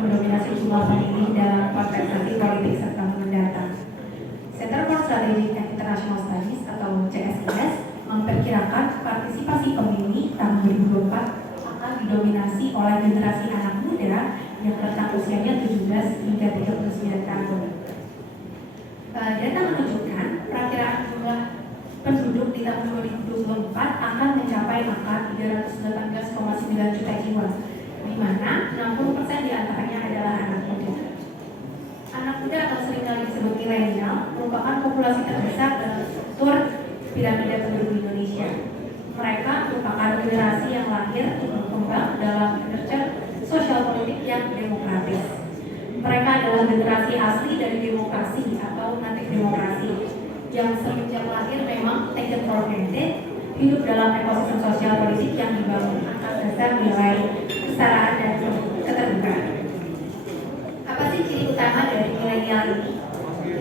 mendominasi jumlah pemilih dalam kontestasi politik serta mendatang. Center for Strategic and International Studies atau CSIS memperkirakan partisipasi pemilih tahun 2024 akan didominasi oleh generasi anak muda yang rentang usianya 17 hingga 39 tahun. Data menunjukkan perakiraan jumlah penduduk di tahun 2024 akan mencapai angka 318,9 juta jiwa, di mana 60% diantaranya adalah anak muda. Anak muda atau seringkali disebut milenial merupakan populasi terbesar dalam struktur piramida penduduk Indonesia. Mereka merupakan generasi yang lahir dan berkembang dalam nurture sosial politik yang demokratis. Mereka adalah generasi asli dari demokrasi atau natif demokrasi yang semenjak lahir memang taken for granted, hidup dalam ekosistem sosial politik yang dibangun atas dasar nilai kesetaraan dan keterbukaan. Apa sih ciri utama dari milenial ini?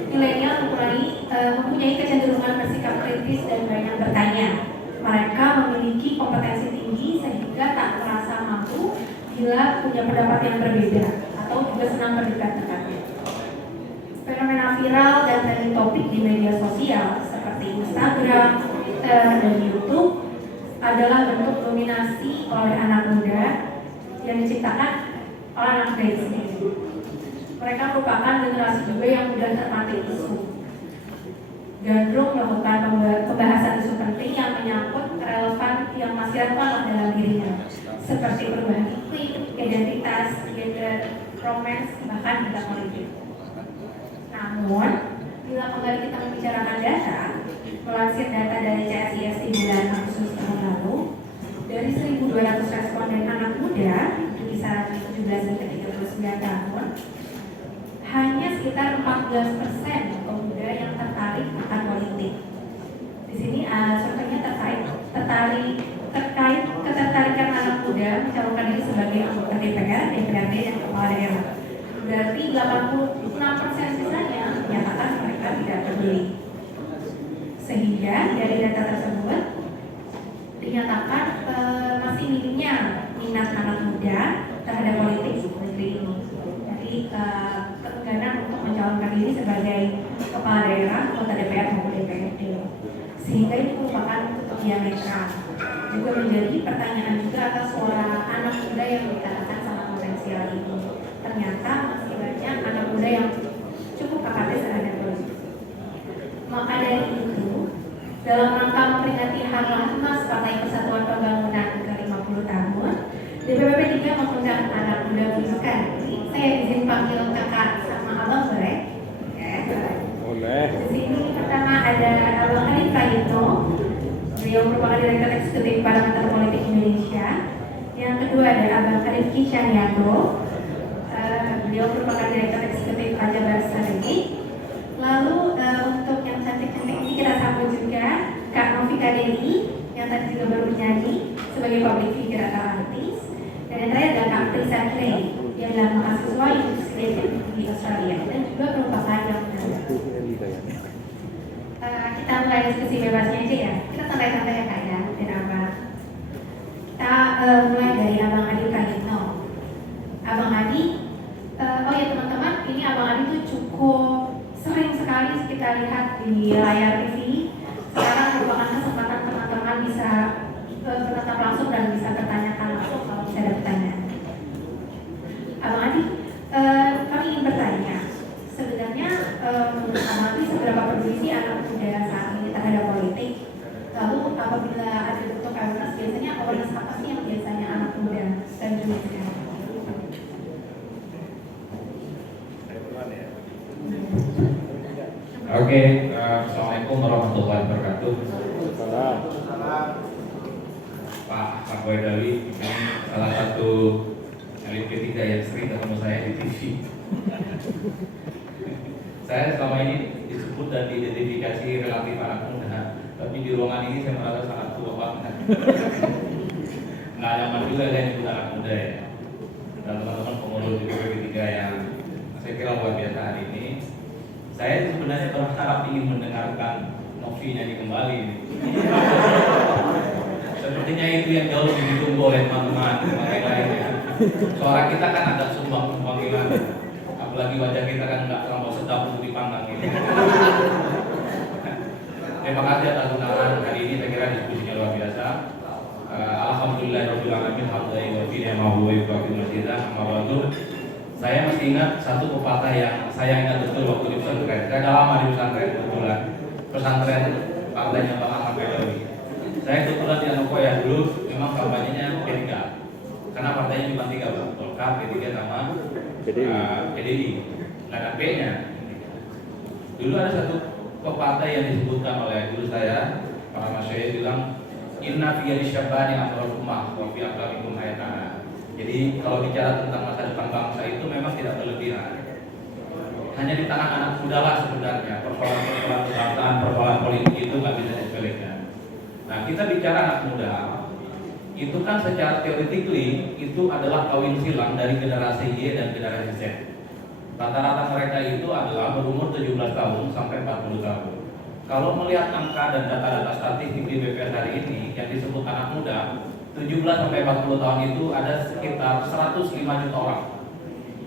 Milenial mempunyai kecenderungan bersikap kritis dan banyak bertanya. Mereka memiliki kompetensi tinggi sehingga tak merasa mampu bila punya pendapat yang berbeda atau juga senang berdebat-debatnya. Fenomena viral dan trending topik di media sosial seperti Instagram, Twitter, dan YouTube adalah bentuk dominasi oleh anak muda yang diciptakan oleh anak muda itu sendiri. Mereka merupakan generasi juga yang mudah terpatik isu, gandrung melakukan pembahasan isu penting yang menyangkut relevan yang masih relevan dalam dirinya, seperti perubahan iklim, identitas, gender, romance, bahkan hingga politik. Namun, bila kembali kita membicarakan data, melansir data dari CSIS di bulan Agustus tahun lalu, dari 1.200 responden anak muda di kisaran 17 hingga 39 tahun, hanya sekitar 14% pemuda yang tertarik akan politik. Di sini surveinya terkait ketertarikan anak muda mencalonkan diri sebagai anggota DPR, DPRD, dan kepala daerah. Berarti 86% sisanya menyatakan mereka tidak peduli. Sehingga dari data tersebut dinyatakan masih minimnya minat anak muda terhadap politik di negeri ini. Jadi keengganan untuk mencalonkan diri sebagai kepala daerah, anggota DPR maupun DPRD. Sehingga ini merupakan kutub diametral. Juga menjadi pertanyaan juga atas suara anak muda yang dikatakan sangat potensial ini. Ternyata masih banyak anak muda yang cukup apatis terhadap politik. Maka dari itu, dalam rangka memperingati Harlatnas Partai Persatuan Pembangunan ke-50 tahun, DPP 3 mengundang anak muda pendidikan. Saya izin panggil kakak sama abang boleh? Ya, boleh. Di sini pertama ada Abang Adit Prayitno, beliau merupakan Direktur Eksekutif Parameter Politik Indonesia. Yang kedua ada Abang Rifki Cahyanto, beliau merupakan Direktur Eksekutif Jabar Strategi. Lalu untuk yang cantik-cantik ini kita sambut juga Kak Novika Deni yang tadi juga baru bernyanyi sebagai public figure atau artis. Dan yang terakhir ada Kak Prisa Clay yang adalah mahasiswa University di Australia dan juga merupakan yang kita mulai diskusi bebasnya aja ya. Kita santai-santai ya Kak ya. Dan apa? Kita mulai dari Abang Adi Prayitno. Abang Adi, oh ya teman-teman, ini Abang Adi tuh cukup sering sekali kita lihat di layar TV. Sekarang merupakan kesempatan teman-teman bisa bertatap langsung dan bisa bertanyakan langsung kalau bisa ada pertanyaan. Abang Adi, kami ingin bertanya, sebenarnya menurut Abang Adi seberapa peduli sih anak muda saat ini terhadap politik? Lalu apabila ada bentuk awareness, biasanya awareness apa sih yang biasanya anak muda dan juga Oke, Assalamualaikum warahmatullahi wabarakatuh. Pak Boydali, ini salah satu elit P3 yang sering ketemu saya di TV. Saya selama ini disebut dan diidentifikasi relatif anak muda, tapi di ruangan ini saya merasa sangat tua banget. Nggak nyaman juga saya disebut anak muda ya. Dan teman-teman pengurus di P3 yang saya kira luar biasa hari ini. Saya sebenarnya berharap ingin mendengarkan Novi nyanyi kembali. Sepertinya itu yang jauh lebih ditunggu oleh teman-teman lainnya. Suara kita kan agak sumbang-sumbang gimana. Apalagi wajah kita kan nggak terlalu sedap untuk dipandang gitu. Terima kasih atas undangan hari ini, saya kira diskusinya luar biasa. Alhamdulillahirabbil alamin, hamdan wa ni'mahu wa yukafi masjidah. Saya masih ingat satu pepatah yang saya ingat betul waktu di pesantren. Saya udah lama di pesantren kebetulan. Pesantren partainya Bang Ahmad Baidowi. Saya kebetulan di Anokoya dulu memang kampanyenya P3. Karena partainya cuma 3 Bang, Golkar, P3 sama PDI. Nggak ada P-nya. Dulu ada satu pepatah yang disebutkan oleh guru saya, para masyayikh bilang, Inna fi syabani amrul ummah wa fi aqlamikum hayatana. Jadi kalau bicara tentang masa depan bangsa itu memang tidak berlebihan. Hanya di tangan anak muda lah sebenarnya persoalan-persoalan kebangsaan, persoalan politik itu nggak bisa disepelekan. Nah, kita bicara anak muda, itu kan secara teoretically itu adalah kawin silang dari generasi Y dan generasi Z. Rata-rata mereka itu adalah berumur 17 tahun sampai 40 tahun. Kalau melihat angka dan data-data statistik di BPS hari ini yang disebut anak muda, 17 sampai 40 tahun itu ada sekitar 105 juta orang.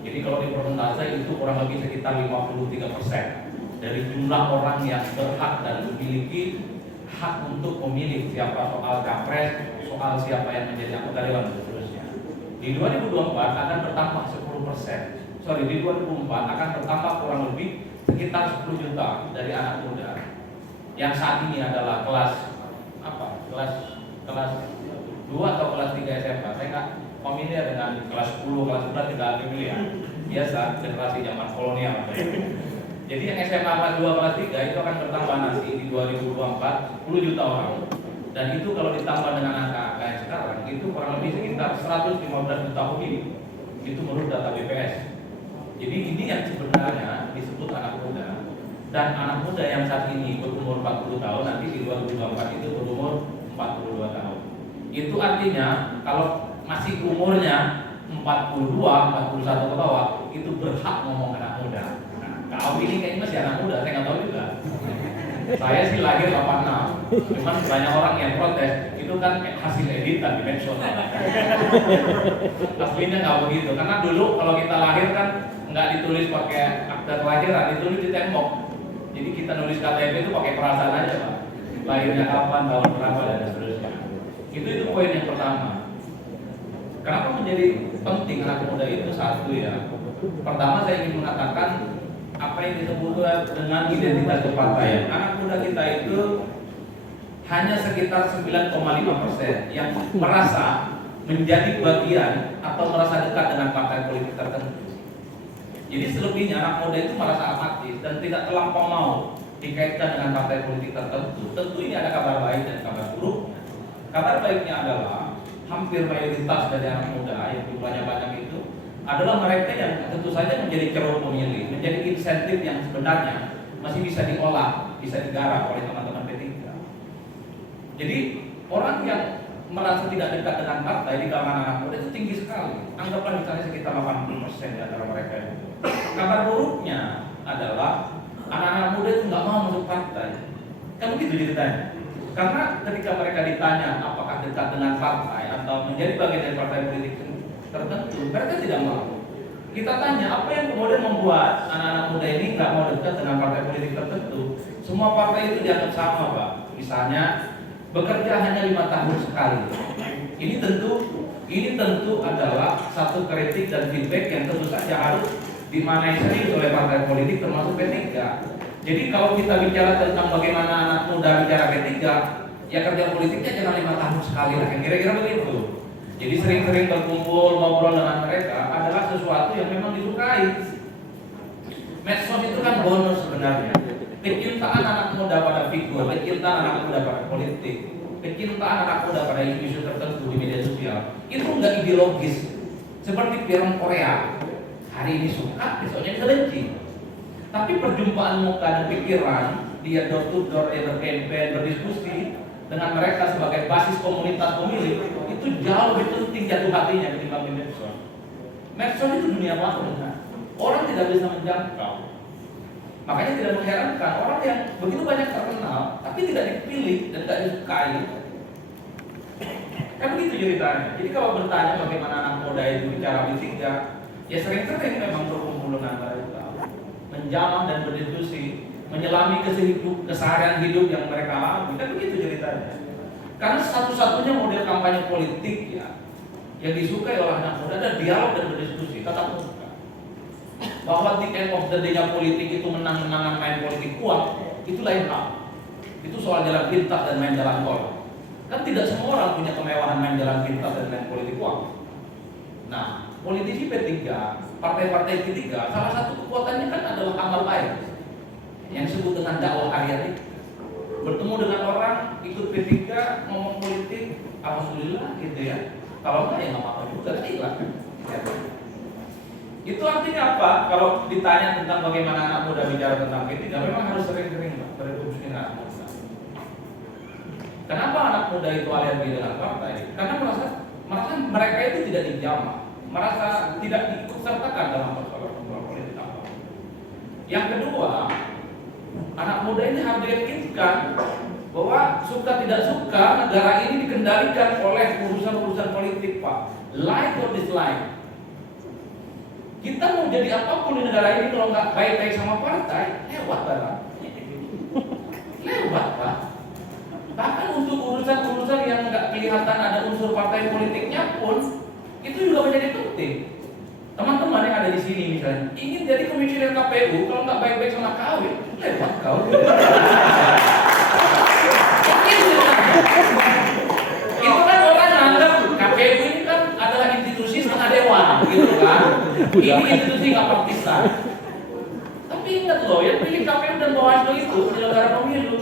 Jadi kalau di persentase itu kurang lebih sekitar 53% dari jumlah orang yang berhak dan memiliki hak untuk memilih siapa soal capres, soal siapa yang menjadi anggota dewan dan seterusnya. Di 2024 akan bertambah 10%. Di 2024 akan bertambah kurang lebih sekitar 10 juta dari anak muda yang saat ini adalah kelas 2 atau kelas 3 SMA. Saya nggak familiar dengan kelas 10, kelas 11 tidak familiar. Biasa generasi zaman kolonial. Jadi yang SMA kelas 2, kelas 3 itu akan bertambah nanti di 2024 10 juta orang. Dan itu kalau ditambah dengan angka yang sekarang itu kurang lebih sekitar 115 juta pemilih. Itu menurut data BPS. Jadi ini yang sebenarnya disebut anak muda. Dan anak muda yang saat ini berumur 40 tahun nanti di 2024 itu berumur 42 tahun. Itu artinya kalau masih umurnya 42, 41 ke bawah itu berhak ngomong anak muda. Nah, kau ini kayaknya masih anak muda, saya nggak tahu juga. Saya sih lahir 86. Cuman banyak orang yang protes, itu kan hasil editan di medsos. Aslinya nggak begitu, karena dulu kalau kita lahir kan nggak ditulis pakai akte kelahiran, ditulis di tembok. Jadi kita nulis KTP itu pakai perasaan aja Pak. Lahirnya kapan, tahun berapa dan seterusnya. Itu poin yang pertama. Kenapa menjadi penting anak muda itu? Satu ya. Pertama saya ingin mengatakan apa yang disebut dengan identitas kepartaian. Anak muda kita itu hanya sekitar 9,5% yang merasa menjadi bagian atau merasa dekat dengan partai politik tertentu. Jadi selebihnya anak muda itu merasa apatis dan tidak terlampau mau dikaitkan dengan partai politik tertentu. Tentu ini ada kabar baik dan kabar buruk. Kabar baiknya adalah hampir mayoritas dari anak muda yang jumlahnya banyak itu adalah mereka yang tentu saja menjadi ceruk pemilih, menjadi insentif yang sebenarnya masih bisa diolah, bisa digarap oleh teman-teman P3. Jadi orang yang merasa tidak dekat dengan partai di kalangan anak muda itu tinggi sekali. Anggaplah misalnya sekitar 80% di antara mereka itu. Kabar buruknya adalah anak-anak muda itu nggak mau masuk partai. Kan begitu ceritanya. Karena ketika mereka ditanya apakah dekat dengan partai atau menjadi bagian dari partai politik tertentu, mereka tidak mau. Kita tanya apa yang kemudian membuat anak-anak muda ini nggak mau dekat dengan partai politik tertentu. Semua partai itu dianggap sama Pak. Misalnya bekerja hanya 5 tahun sekali. Ini tentu adalah satu kritik dan feedback yang tentu saja harus dimanai serius oleh partai politik termasuk P3. Jadi kalau kita bicara tentang bagaimana anak muda bicara P3, ya kerja politiknya jangan 5 tahun sekali lah, kira-kira begitu. Jadi sering-sering berkumpul, ngobrol dengan mereka adalah sesuatu yang memang disukai. Medsos itu kan bonus sebenarnya. Kecintaan anak muda pada figur, kecintaan anak muda pada politik, kecintaan anak muda pada isu-isu tertentu di media sosial itu enggak ideologis. Seperti film Korea, hari ini suka, besoknya bisa benci. Tapi perjumpaan muka dan pikiran, dia door to door, dia berkampanye, berdiskusi dengan mereka sebagai basis komunitas pemilih, itu jauh lebih penting jatuh hatinya ketimbang di medsos. Medsos itu dunia baru, kan? Orang tidak bisa menjangkau. Makanya tidak mengherankan orang yang begitu banyak terkenal, tapi tidak dipilih dan tidak disukai. Kan begitu ceritanya. Jadi kalau bertanya bagaimana anak muda muda itu bicara P3, ya sering-sering memang berkumpul dengan mereka, menjamah dan berdiskusi, menyelami keseharian hidup yang mereka alami, kan begitu ceritanya. Karena satu-satunya model kampanye politik ya yang disukai oleh anak muda ada dialog dan berdiskusi, tatap muka. Bahwa di end of the day-nya politik itu menang-menangan main politik uang, itu lain hal. Itu soal jalan pintas dan main jalan tol. Kan tidak semua orang punya kemewahan main jalan pintas dan main politik uang. Nah, politisi P3, partai-partai P3, salah satu kekuatannya kan adalah amal baik yang disebut dengan dakwah harian itu. Bertemu dengan orang, ikut P3, ngomong politik, alhamdulillah gitu ya. Kalau enggak ya nggak apa-apa juga, ikhlas kan. Itu artinya apa? Kalau ditanya tentang bagaimana anak muda bicara tentang P3, memang harus sering-sering berdiskusi dengan anak muda. Kenapa anak muda itu alergi dengan partai? Karena merasa mereka itu tidak dijamah, merasa tidak diikut sertakan dalam persoalan politik apa. Yang kedua, anak muda ini harus diyakinkan bahwa suka tidak suka negara ini dikendalikan oleh urusan-urusan politik, Pak. Like or dislike. Kita mau jadi apapun di negara ini kalau nggak baik-baik sama partai, lewat Pak. Lewat Pak. Bahkan untuk urusan-urusan yang nggak kelihatan ada unsur partai politiknya pun itu juga menjadi penting. Teman-teman yang ada di sini misalnya ingin jadi komisioner KPU, kalau nggak baik-baik sama kawin, lewat kau. Itu kan orang anggap KPU ini kan adalah institusi setengah dewan, gitu kan? Ini institusi nggak partisan. Tapi ingat loh, yang pilih KPU dan Bawaslu itu penyelenggara pemilu.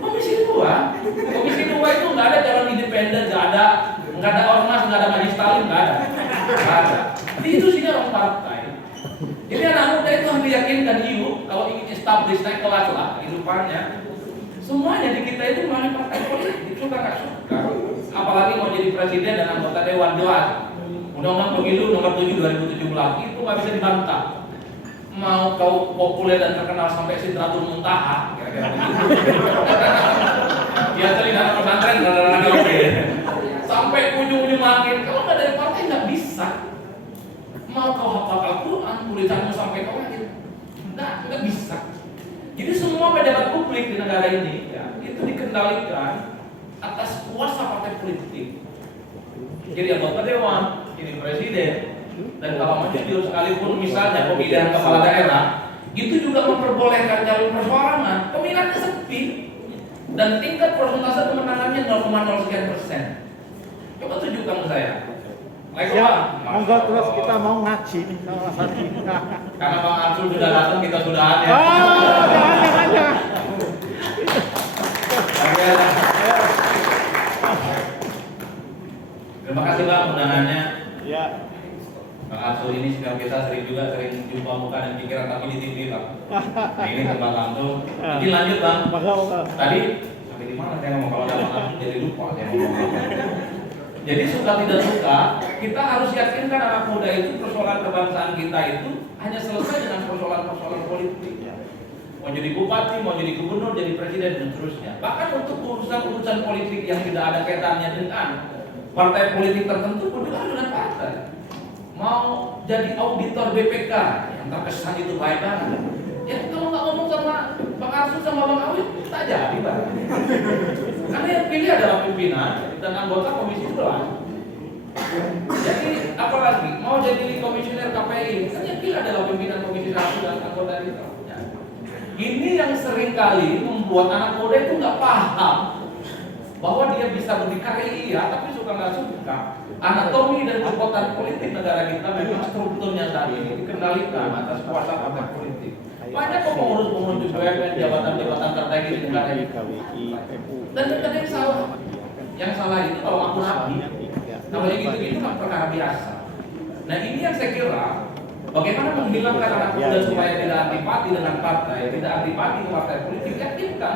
Komisi 2 itu nggak ada calon independen, nggak ada ormas, nggak ada majelis taklim, nggak ada. Itu sih orang partai. Jadi anak muda itu harus diyakinkan kalau ingin establish naik kelas lah kehidupannya. Semuanya di kita itu melalui partai politik, suka nggak suka. Apalagi mau jadi presiden dan anggota dewan, jelas. Undang-undang Pemilu nomor 7 2017 itu nggak bisa dibantah. Mau kau populer dan terkenal sampai Sidratul Muntaha, kira-kira begitu. Dia telinga pesantren, sampai ujung-ujung langit. Kalau nggak dari partai nggak bisa. Mau kau hafal Al-Quran, tulisanmu sampai kau lahir, nggak bisa. Jadi semua pejabat publik di negara ini ya, itu dikendalikan atas kuasa partai politik. Jadi anggota dewan, jadi presiden, dan kalau maju sekalipun misalnya pemilihan kepala daerah, itu juga memperbolehkan jalur persoalangan, pemilihannya sepi, dan tingkat persentase kemenangannya 0,0 sekian %. Coba tunjukkan ke saya. Ya, monggo terus kita mau ngaji nih. Karena Bang Arsul sudah datang, kita sudahan ya. Jangan. Terima kasih Bang undangannya. Ya. Bang Arsul ini senior kita sering jumpa muka dan pikiran tapi di TV Bang. Nah ini tentang langsung. Ini lanjut Bang. Tadi sampai di mana saya ngomong, kalau ada Bang Arsul jadi lupa saya ngomong. Jadi suka tidak suka, kita harus yakinkan anak muda itu persoalan kebangsaan kita itu hanya selesai dengan persoalan-persoalan politik. Mau jadi bupati, mau jadi gubernur, jadi presiden dan seterusnya. Bahkan untuk urusan-urusan politik yang tidak ada kaitannya dengan partai politik tertentu pun juga dengan partai. Mau jadi auditor BPK yang terkesan itu baik banget. Ya kalau nggak ngomong sama Bang Arsul sama Bang Awit, tak jadi Bang. Karena yang pilih adalah pimpinan dan anggota komisi 11. Jadi apalagi mau jadi komisioner KPI, kan yang pilih adalah pimpinan komisi 1 dan anggota itu. Ini yang sering kali membuat anak muda itu nggak paham bahwa dia bisa berdikari iya, tapi suka nggak suka. Anatomi dan kekuatan politik negara kita memang strukturnya saat ini dikendalikan atas kuasa partai politik. Banyak kok pengurus-pengurus BUMN, jabatan-jabatan tertinggi di negara ini. Dan ada yang salah. Yang salah itu kalau aku nabi. Kalau yang gitu-gitu kan perkara biasa. Nah ini yang saya kira bagaimana menghilangkan anak muda supaya tidak antipati dengan partai, tidak antipati ke partai politik. Yakinkan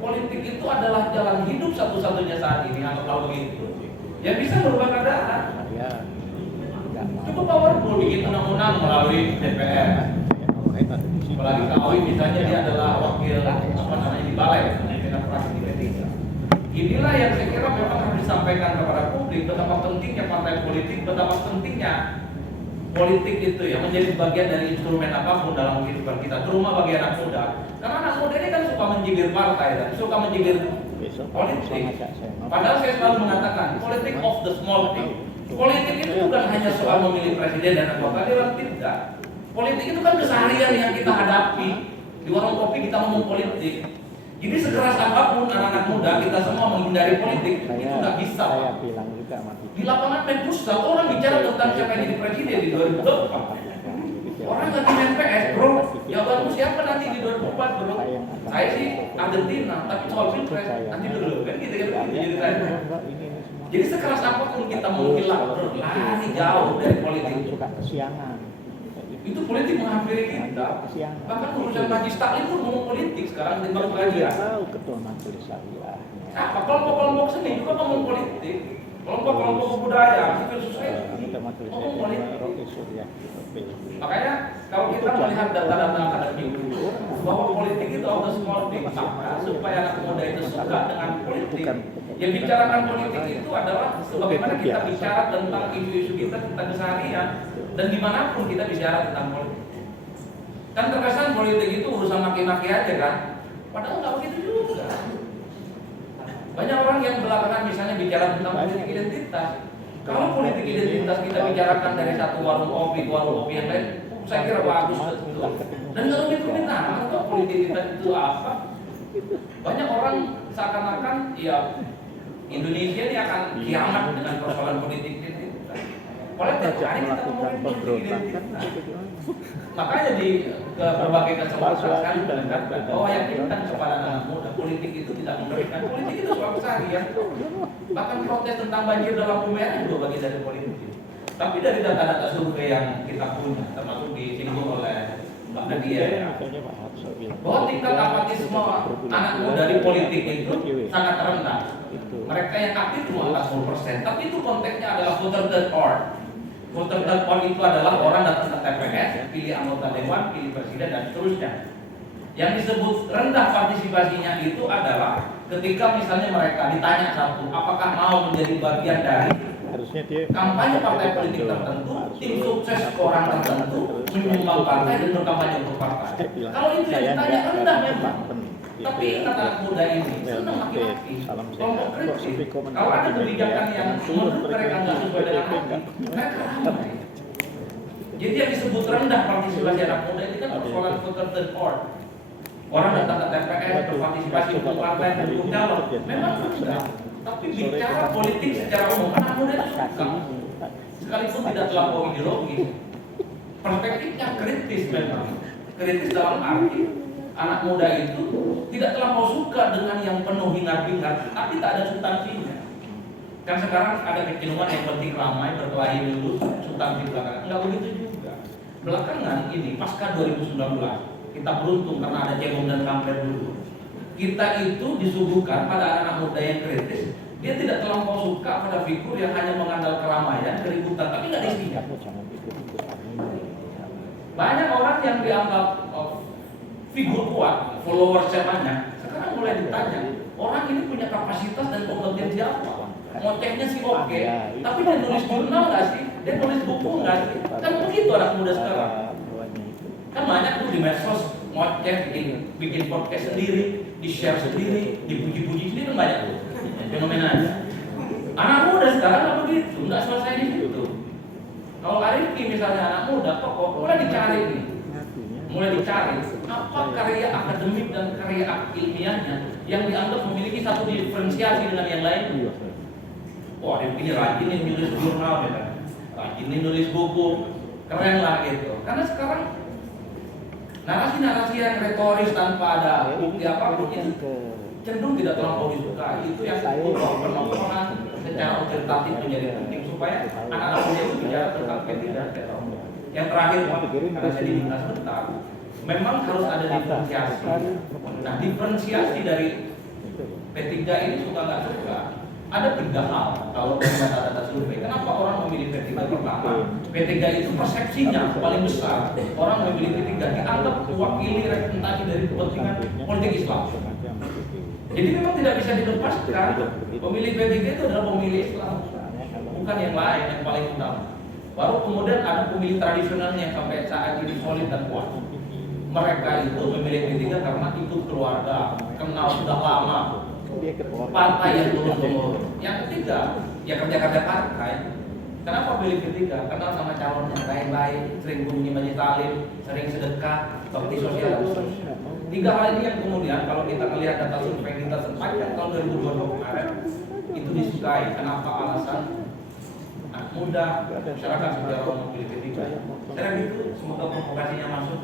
politik itu adalah jalan hidup satu-satunya saat ini, atau begitu. Yang bisa merubah keadaan. Cukup powerful bikin undang-undang melalui DPR. Apalagi Kawi misalnya dia adalah wakil di balai pimpinan fraksi di P3. Inilah yang saya kira memang harus disampaikan kepada publik betapa pentingnya partai politik, betapa pentingnya politik itu ya menjadi bagian dari instrumen apapun dalam kehidupan kita, terutama bagi anak muda. Karena anak muda ini kan suka menjibir partai dan suka menjibir politik. Padahal saya selalu mengatakan politik of the small thing. Politik itu bukan hanya soal memilih presiden dan anggota dewan, tidak. Politik itu kan keseharian yang kita hadapi. Di warung kopi kita ngomong politik. Jadi sekeras apapun anak-anak muda kita semua menghindari politik itu nggak bisa. Saya bilang juga mati. Di lapangan main futsal orang bicara tentang siapa yang jadi presiden di 2024. Orang lagi main PS bro, jawabanmu siapa nanti di 2024 bro? Saya sih Argentina, tapi soal pilpres nanti dulu kan gitu kan ceritanya. Jadi sekeras apapun kita menghilang lari jauh dari politik. Suka kesiangan. Itu politik menghampiri kita. Bahkan urusan majlis taklim pun ngomong politik sekarang di bang pengajian. Tahu ketua majelis syariah. Apa kelompok-kelompok seni juga ngomong politik. Kelompok-kelompok budaya, civil society ngomong politik. Makanya kalau kita melihat data-data akademik bahwa politik itu harus small thing, supaya anak muda itu suka dengan politik. Yang bicarakan politik itu adalah bagaimana kita bicara tentang isu-isu kita tentang keseharian dan dimanapun kita bicara tentang politik. Kan terkesan politik itu urusan maki-maki aja kan, padahal nggak begitu juga. Banyak orang yang belakangan misalnya bicara tentang politik identitas. Kalau politik identitas kita bicarakan dari satu warung kopi ke warung kopi yang lain, saya kira bagus betul. Dan kalau kita atau politik identitas itu apa? Banyak orang seakan-akan ya Indonesia ini akan kiamat dengan persoalan politik identitas. Oleh tiap hari kita ngomongin politik identitas. Makanya di berbagai kesempatan kami menekankan bahwa yakinkan kepada anak muda politik itu tidak memberikan politik itu soal keseharian. Bahkan protes tentang banjir dalam Bumiayu juga bagian dari politik. Tapi dari data-data survei yang kita punya, termasuk disinggung oleh Mbak Nadia ya, bahwa tingkat apatisme anak muda di politik itu sangat rendah. Mereka yang aktif cuma 40%, tapi itu konteksnya adalah voter turnout. Voter turnout itu adalah orang datang ke TPS, pilih anggota dewan, pilih presiden dan seterusnya. Yang disebut rendah partisipasinya itu adalah ketika misalnya mereka ditanya satu, apakah mau menjadi bagian dari kampanye partai politik tertentu, tim sukses orang tertentu, menyumbang partai dan berkampanye untuk partai. Kalau itu yang ditanya rendah memang. Tapi anak muda ini senang maki-maki, kelompok kritis. Kalau ada kebijakan yang menurut mereka nggak sesuai dengan hati, mereka ramai. Jadi yang disebut rendah partisipasi anak muda ini kan persoalan voter turnout. Orang datang ke TPS, berpartisipasi untuk partai, untuk calon, memang rendah. Tapi bicara politik secara umum, anak muda itu suka. Sekalipun tidak terlampau ideologis, perspektifnya kritis memang. Kritis dalam arti anak muda itu tidak terlampau suka dengan yang penuh hingar-bingar, tapi tak ada substansinya. Kan sekarang ada kecenderungan yang penting ramai, berkelahi dulu, substansi belakangan. Enggak begitu juga. Belakangan ini, pasca 2019, kita beruntung karena ada cebong dan kampret dulu. Kita itu disuguhkan pada anak muda yang kritis. Dia tidak terlampau suka pada figur yang hanya mengandalkan keramaian, keributan, tapi nggak ada isinya. Banyak orang yang dianggap figur kuat, followersnya banyak. Sekarang mulai ditanya, orang ini punya kapasitas dan kompetensi apa? Ngocehnya sih oke, tapi dia nulis jurnal nggak sih? Dia nulis buku nggak sih? Kan begitu anak muda sekarang. Kan banyak tuh di medsos ngoceh, bikin podcast sendiri, di-share sendiri, dipuji-puji sendiri, kan banyak tuh fenomenanya. Anak muda sekarang nggak begitu, nggak selesai di situ. Kalau Arifki misalnya anak muda, tokoh mulai dicari nih. Mulai dicari apa karya akademik dan karya ilmiahnya yang dianggap memiliki satu diferensiasi dengan yang lain. Wah, ini rajin nih nulis jurnal, ya kan? Rajin nih nulis buku, keren lah gitu. Karena sekarang narasi-narasi yang retoris tanpa ada bukti apapun itu cenderung tidak terlampau disukai. Itu yang penontonan secara otoritatif menjadi penting supaya anak-anak muda itu bicara tentang P3 dan P4. Yang terakhir, karena saya diminta sebentar, memang harus ada diferensiasi. Nah, diferensiasi dari P3 ini suka nggak suka. Ada 3 hal kalau kita data survei. Kenapa orang memilih P3 pertama? P3 itu persepsinya paling besar. Orang memilih P3 dianggap mewakili representasi dari kepentingan politik Islam. Jadi memang tidak bisa dilepaskan. Pemilih P3 itu adalah pemilih Islam, bukan yang lain yang paling utama. Baru kemudian ada pemilih tradisionalnya yang sampai saat ini solid dan kuat. Mereka itu memilih P3 karena itu keluarga, kenal sudah lama, partai yang turun-temurun. Yang ketiga, ya kerja-kerja partai. Kenapa pilih P3? Karena sama calon yang baik-baik, sering kunjungi majelis taklim, sering sedekah, bakti sosial. 3 hal ini yang kemudian kalau kita melihat data survei kita sepanjang tahun 2022 kemarin itu disukai. Kenapa? Alasan anak muda, masyarakat secara umum pilih P3. Saya gitu, semoga provokasinya masuk.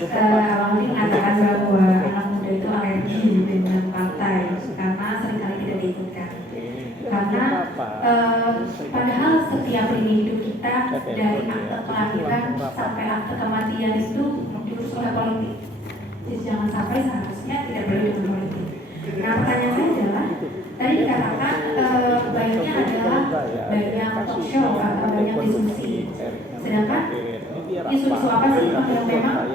Awalnya mengatakan bahwa anak muda itu alergi dengan partai karena seringkali tidak diikutkan. Karena padahal setiap lini hidup kita dari akte kelahiran sampai akte kematian itu diurus oleh politik. Jadi jangan sampai seharusnya tidak boleh dengan politik. Nah, pertanyaan saya adalah tadi dikatakan baiknya adalah banyak talk show atau banyak diskusi. Sedangkan isu-isu apa sih yang memang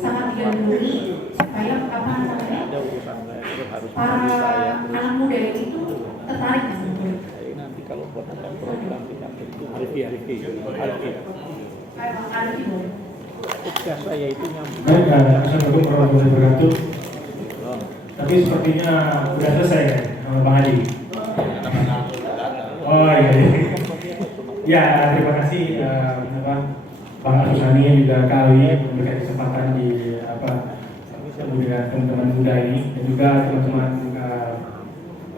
sangat digandrungi supaya apa namanya para anak muda itu tertarik sebetulnya. Nanti kalau buat program kita itu Alfi. Tugas saya itu nyambung. Baik, Assalamualaikum warahmatullahi wabarakatuh. Tapi sepertinya sudah selesai ya, sama Bang Adi. Oh iya. Ya, terima kasih Bang Asusani yang juga kali memberikan kesempatan di dengan teman-teman muda ini dan juga teman-teman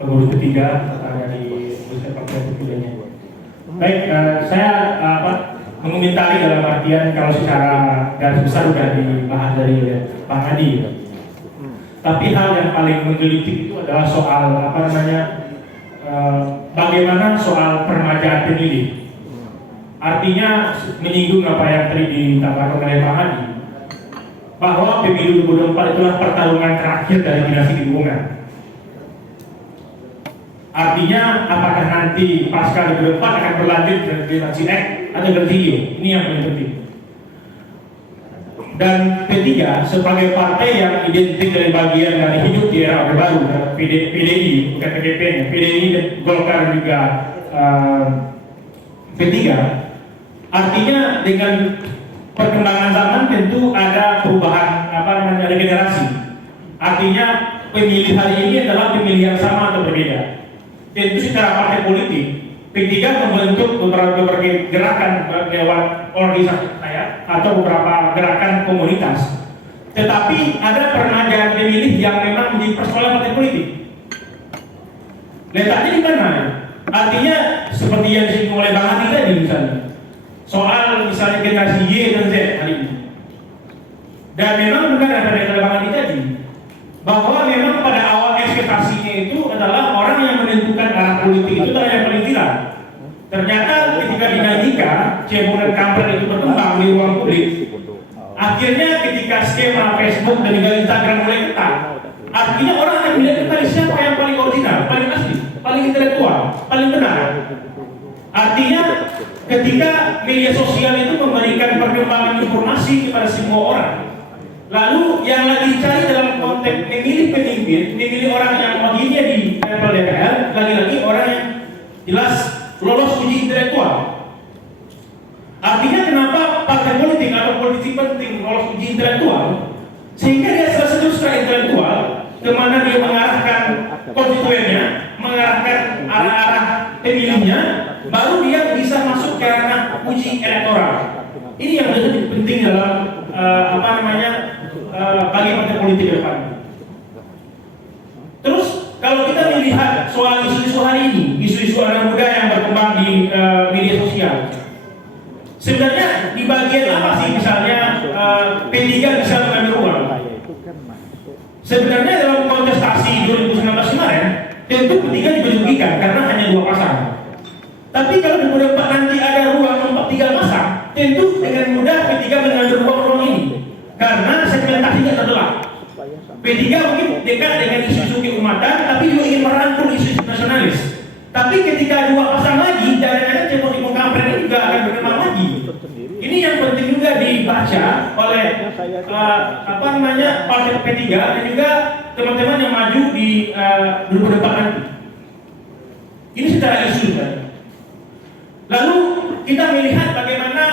pengurus ketiga dari beberapa ketiganya. Baik, saya mengomentari dalam artian kalau secara garis besar sudah dibahas dari Bang Adi. Tapi hal yang paling menggelitik itu adalah soal bagaimana soal permajaan pemilih. Artinya menyinggung apa yang tadi ditambahkan oleh Bang Adi, bahwa pemilu 2024 itulah pertarungan terakhir dari dinasti dukungan. Artinya apakah nanti pasca 2024 akan berlanjut dari dinasti X atau ganti Y? Ini yang paling penting. Dan P3 sebagai partai yang identik dari bagian dari hidup di era Orde Baru, PDI, bukan PDP, PDI dan Golkar juga P3. Artinya dengan perkembangan zaman tentu ada perubahan regenerasi. Artinya pemilih hari ini adalah pemilih yang sama atau berbeda. Tentu secara partai politik P3 membentuk beberapa gerakan lewat organisasi saya atau beberapa gerakan komunitas. Tetapi ada permajaan pemilih yang memang menjadi persoalan partai politik. Letaknya di mana? Artinya seperti yang disinggung oleh Bang Adi tadi misalnya. Soal misalnya generasi Y dan Z hari ini. Dan memang benar ada oleh Bang Adi tadi bahwa memang pada awal ekspektasinya itu adalah orang yang menentukan arah politik itu adalah yang paling viral. Ternyata ketika dinamika cebong dan kampret itu berkembang di ruang publik, akhirnya ketika skema Facebook dan juga Instagram mulai ketat, artinya orang akan melihat tadi siapa yang paling original, paling asli, paling intelektual, paling benar. Artinya ketika media sosial itu memberikan perkembangan informasi kepada semua orang, lalu yang lagi dicari dalam konteks memilih pemimpin, memilih orang yang wakilnya di level DPR, lagi-lagi orang yang jelas lolos uji intelektual. Artinya kenapa partai politik atau politisi penting lolos uji intelektual? Sehingga dia selesai secara intelektual kemana dia mengarahkan konstituennya, mengarahkan arah-arah pemilihnya, baru dia bisa masuk ke ranah uji elektoral. Ini yang menjadi penting dalam bagi partai politik ke depan. Terus kalau kita melihat soal isu-isu hari ini, isu-isu anak muda yang berkembang di media sosial, sebenarnya di bagian apa sih misalnya P3 bisa mengambil ruang? Sebenarnya dalam kontestasi 2019 kemarin, tentu P3 dirugikan karena hanya 2 pasang. Tapi kalau di 2024 nanti ada ruang untuk 3 pasang, tentu dengan mudah P3 mengambil ruang-ruang ini karena segmentasinya terbelah. P3 mungkin dekat dengan isu-isu keumatan, tapi juga ingin merangkul isu-isu nasionalis. Tapi ketika 2 pasang lagi, jangan-jangan cebong kampret ini juga akan berkembang lagi. Ini Ini yang penting juga dibaca oleh partai P3 dan juga teman-teman yang maju di 2024 nanti. Ini secara isu kan. Lalu kita melihat bagaimana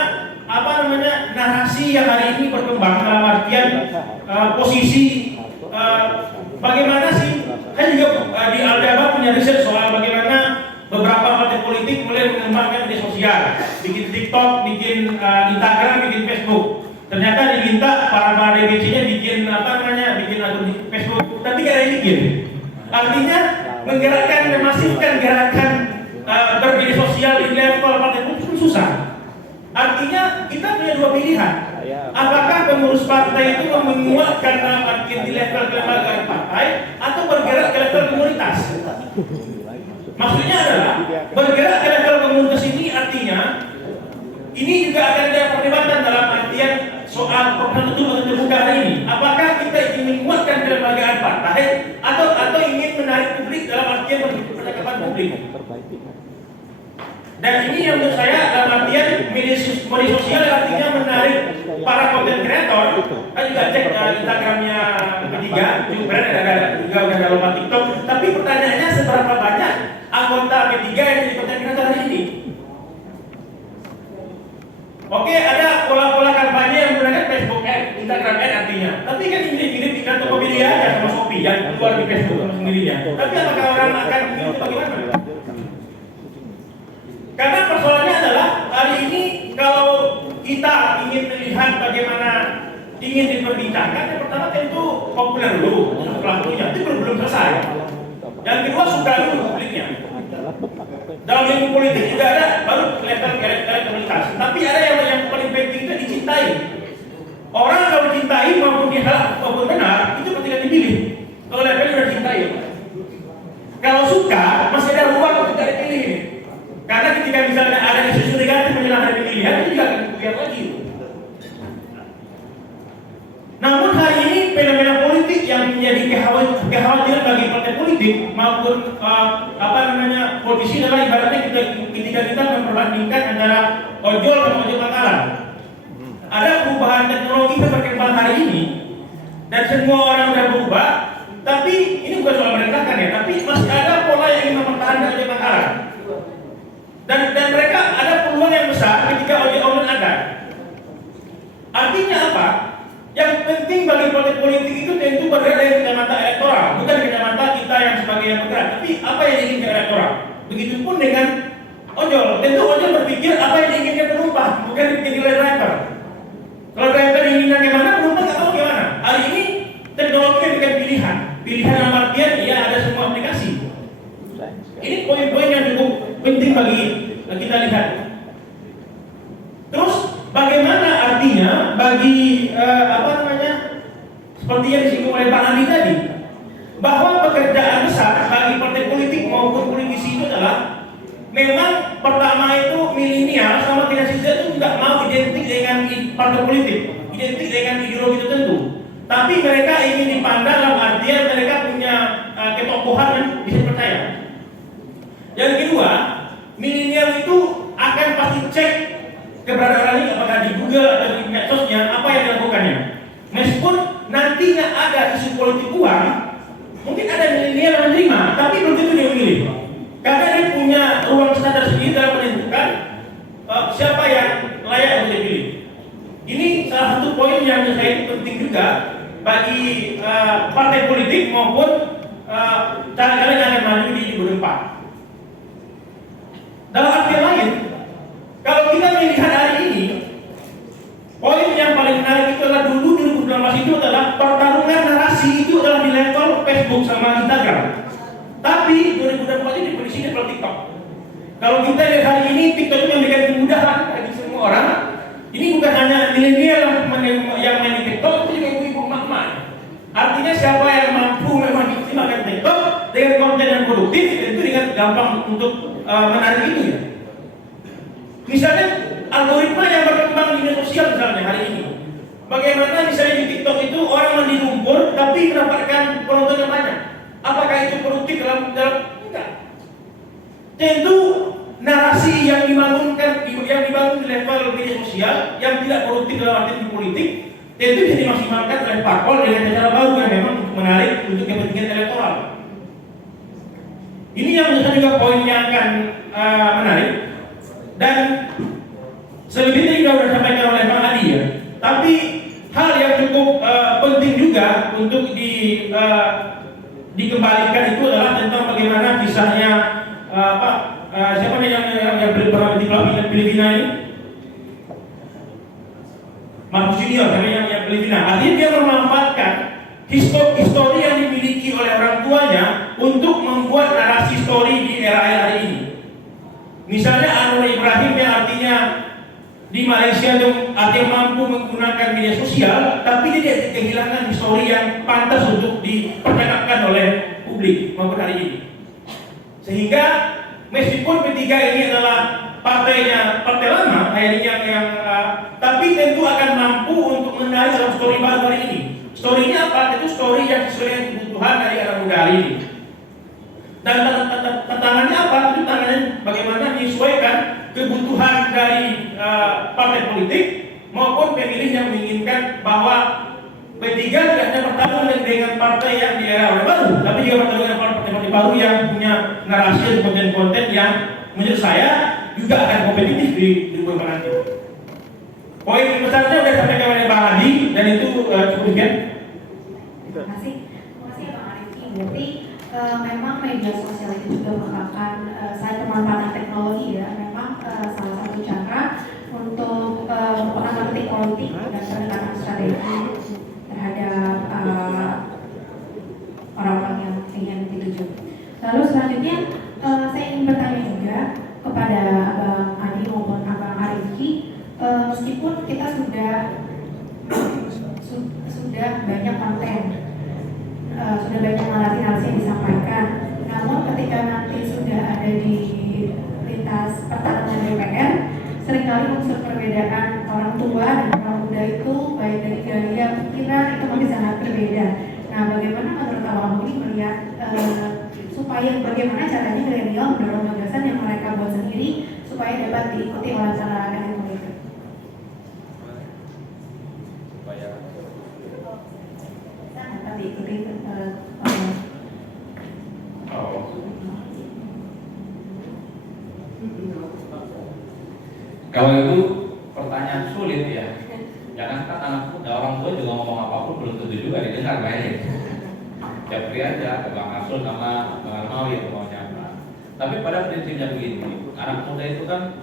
narasi yang hari ini berkembang dalam artian posisi bagaimana sih, kan juga di Aljabar punya riset soal bagaimana beberapa partai politik mulai mengembangkan media sosial, bikin TikTok, bikin Instagram, bikin Facebook. Ternyata diminta para DPC-nya bikin bikin akun di Facebook, tapi gak ada yang bikin. Artinya menggerakkan, memasifkan gerakan bermedia sosial di level partai politik itu susah. Artinya kita punya dua pilihan. Apakah pengurus partai itu menguatkan dalam artian di level kelembagaan partai atau bergerak ke level komunitas? Maksudnya adalah bergerak ke level komunitas ini artinya ini juga akan ada perdebatan dalam artian soal program tertutup atau terbuka hari ini. Apakah kita ingin menguatkan kelembagaan partai atau ingin menarik publik dalam artian percakapan publik? Dan ini yang menurut saya dalam artian media sosial artinya menarik para content creator. Kan juga cek Instagramnya P3, juga ada lomba TikTok. Tapi pertanyaannya seberapa banyak anggota P3 yang jadi content creator hari ini? Oke, ada pola-pola kampanye yang menggunakan Facebook Ad, Instagram Ad artinya. Tapi kan mirip-mirip iklan Tokopedia aja sama Shopee yang keluar di Facebook sama sendirinya. Tapi apakah orang akan itu bagaimana? Karena persoalannya adalah hari ini kalau kita ingin melihat bagaimana ingin diperbincangkan, yang pertama tentu populer dulu pelakunya, itu belum selesai. Yang kedua suka dulu publiknya. Dalam ilmu politik juga ada baru level elektabilitas. Tapi ada yang paling penting itu dicintai. Orang kalau dicintai maupun dia salah maupun benar itu ketika dipilih. Kalau level sudah dicintai. Kalau suka masih ada ruang untuk tidak dipilih. Karena ketika misalnya ada isu negatif menjelang hari pemilihan itu juga akan kemudian lagi. Namun hari ini fenomena politik yang menjadi kekhawatiran bagi partai politik maupun politisi adalah ibaratnya ketika kita memperbandingkan antara ojol dan ojol pangkalan. Ada perubahan teknologi yang berkembang hari ini dan semua orang sudah berubah, tapi ini bukan soal merendahkan ya, tapi masih ada pola yang ingin mempertahankan ojol pangkalan. Dan mereka ada peluang yang besar ketika ojek online ada. Artinya apa? Yang penting bagi partai politik itu tentu bergerak dari kacamata elektoral, bukan kacamata kita yang sebagai yang bergerak, tapi apa yang diinginkan elektoral. Begitupun dengan ojol, tentu ojol berpikir apa yang diinginkan penumpang, bukan dipikir oleh driver. Kalau driver inginkan bagaimana, penumpang nggak tahu bagaimana. Hari ini teknologi bukan pilihan, pilihan dalam artian ya ada semua aplikasi. Ini poin-poin yang cukup penting bagi kita lihat. Terus bagaimana artinya bagi seperti yang disinggung oleh Pak Andi tadi, bahwa pekerjaan besar bagi partai politik maupun politisi itu adalah memang pertama itu milenial sama generasi Z itu nggak mau identik dengan partai politik, identik dengan ideologi tertentu. Tapi mereka ingin dipandang dalam artian mereka punya ketokohan yang bisa percaya. Yang kedua, milenial itu akan pasti cek keberadaan ini apakah di Google atau di medsosnya apa yang dilakukannya. Meskipun nantinya ada isu politik uang, mungkin ada milenial yang menerima, tapi belum tentu dia memilih. Karena dia punya ruang standar sendiri dalam menentukan siapa yang layak untuk dipilih. Ini salah satu poin yang menurut saya penting juga bagi partai politik maupun calon-calon yang akan maju di 2024. Dalam artian lain, kalau kita melihat hari ini, poin yang paling menarik itu adalah dulu 2019 itu adalah pertarungan narasi itu adalah di level Facebook sama Instagram. Tapi 2024 ini kondisi level TikTok. Kalau kita lihat hari ini, TikTok itu memberikan kemudahan bagi semua orang. Ini bukan hanya milenial yang main di TikTok, itu juga ibu-ibu emak-emak. Artinya siapa yang mampu memang menggunakan TikTok dengan konten yang produktif, itu dengan gampang untuk menarik itu ya. Misalnya algoritma yang berkembang di media sosial misalnya hari ini. Bagaimana misalnya di TikTok itu orang mandi lumpur tapi mendapatkan penonton yang banyak. Apakah itu produktif dalam enggak? Tentu narasi narasi yang dibangun di level media sosial yang tidak produktif dalam arti politik tentu bisa dimaksimalkan oleh parpol dengan cara baru yang memang menarik untuk kepentingan elektoral. Ini yang menurut saya juga poin yang akan menarik, dan selebihnya juga sudah disampaikan oleh Bang Adi ya. Tapi hal yang cukup penting juga untuk dikembalikan itu adalah tentang bagaimana kisahnya siapa nih yang pernah di Filipina ini? Marcos Junior, yang Filipina. Artinya dia memanfaatkan histori yang dimiliki oleh orang tuanya untuk membuat narasi histori di era hari ini. Misalnya Anwar Ibrahim yang artinya di Malaysia itu artinya mampu menggunakan media sosial, tapi dia tidak kehilangan histori yang pantas untuk dipercakapkan oleh publik maupun hari ini. Sehingga meskipun P3 ini adalah partai lama, tapi tentu akan mampu untuk menarik dalam story baru hari ini. Story-nya apa? Itu story yang sesuai dengan kebutuhan dari anak muda hari ini. Dan tantangannya apa? Itu tantangannya bagaimana menyesuaikan kebutuhan dari partai politik maupun pemilih yang menginginkan bahwa P3 tidak hanya bertarung dengan partai yang di era Orde Baru, tapi juga bertarung dengan partai-partai baru yang punya narasi dan konten-konten yang menurut saya juga akan kompetitif di 2024 nanti. Poin besarnya sudah disampaikan oleh Bang Adi dan itu cukup sekian. Terima kasih ya Bang Arifki. Berarti memang media sosial itu juga merupakan selain pemanfaatan teknologi ya, memang salah satu cara untuk memerangi politik dan pendekatan strategi terhadap orang-orang yang ingin dituju. Lalu selanjutnya saya ingin bertanya juga kepada Abang Adi maupun Abang Arifki, meskipun kita sudah banyak konten, sudah banyak narasi-narasi yang disampaikan, namun ketika nanti sudah ada di lintas pertarungan DPR, seringkali unsur perbedaan orang tua dan orang muda itu baik dari gaya pikiran itu masih sangat berbeda. Nah, bagaimana menurut Abang ini melihat supaya bagaimana caranya milenial mendorong gagasan yang mereka buat sendiri supaya dapat diikuti oleh para elit politik? Dapat diikuti Kalau itu pertanyaan sulit ya. Jangankan anak muda, orang tua juga ngomong apapun belum tentu juga didengar baik. Japri aja ke Bang Arsul sama Bang Armawi yang mau nyapa. Tapi pada prinsipnya begini, anak muda itu kan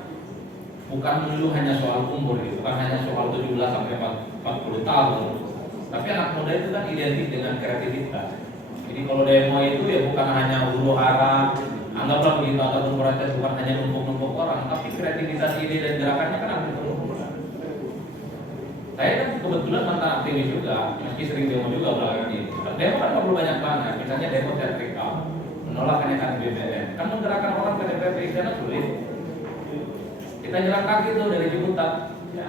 bukan melulu hanya soal umur, gitu. Bukan hanya soal 17 sampai 40 tahun. Tapi anak muda itu kan identik dengan kreativitas. Jadi kalau demo itu ya bukan hanya huru hara, anggaplah begitu, ataupun protes bukan hanya numpuk-numpuk orang, tapi kreativitas ide dan gerakannya kan ada terus. Saya kan kebetulan mantan aktivis juga, meski sering demo juga belakangan ini. Demo kan perlu banyak banget, misalnya demo sertifikat, menolak kenaikan BBM, kan menggerakkan orang ke DPR di sana sulit. Kita jalan kaki tuh dari Ciputat, ya.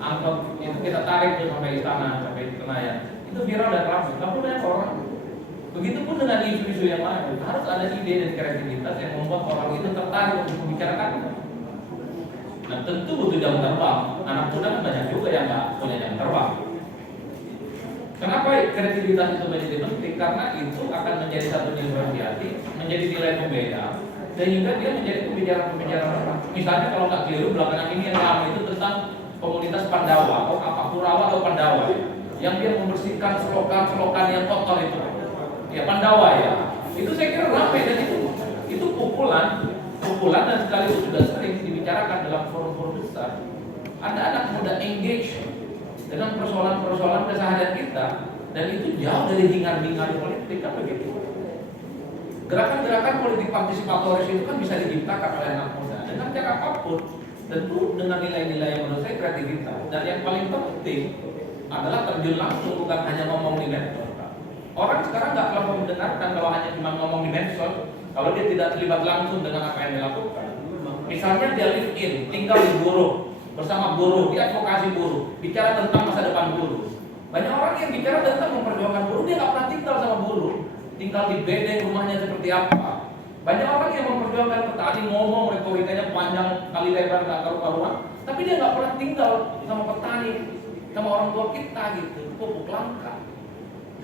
Angkot itu kita tarik tuh sampai istana, sampai Senayan, itu viral dan ramai, nggak perlu banyak orang. Begitupun dengan isu-isu yang lain, harus ada ide dan kreativitas yang membuat orang itu tertarik untuk membicarakan. Nah tentu butuh jam terbang. Anak muda kan banyak juga yang nggak punya jam terbang. Kenapa kreativitas itu menjadi penting? Karena itu akan menjadi satu diferensiasi, menjadi nilai pembeda, sehingga dia menjadi pembicaraan orang. Misalnya kalau nggak keliru belakangan ini yang ramai itu tentang komunitas Pandawa atau apa Kurawa atau Pandawa, yang dia membersihkan selokan yang kotor itu. Ya Pandawa ya, itu saya kira ramai dan itu pukulan dan sekaligus sudah sering dibicarakan dalam forum-forum besar. Ada anak muda engage dengan persoalan-persoalan keseharian kita dan itu jauh dari hingar-bingar politik kan begitu. Gerakan-gerakan politik partisipatoris itu kan bisa diciptakan oleh anak muda dengan cara apapun, tentu dengan nilai-nilai yang menurut saya kreativitas dan yang paling penting adalah terjun langsung, bukan hanya ngomong di medsos. Orang sekarang nggak terlalu mendengarkan kalau hanya cuma ngomong di medsos, kalau dia tidak terlibat langsung dengan apa yang dilakukan. Misalnya dia live in, tinggal di buruh, bersama buruh, dia advokasi buruh, bicara tentang masa depan buruh. Banyak orang yang bicara tentang memperjuangkan buruh, dia nggak pernah tinggal sama buruh, tinggal di bedeng rumahnya seperti apa. Banyak orang yang memperjuangkan petani, ngomong retorikanya panjang kali lebar nggak karu-karuan, tapi dia nggak pernah tinggal sama petani, sama orang tua kita gitu. Pupuk langka,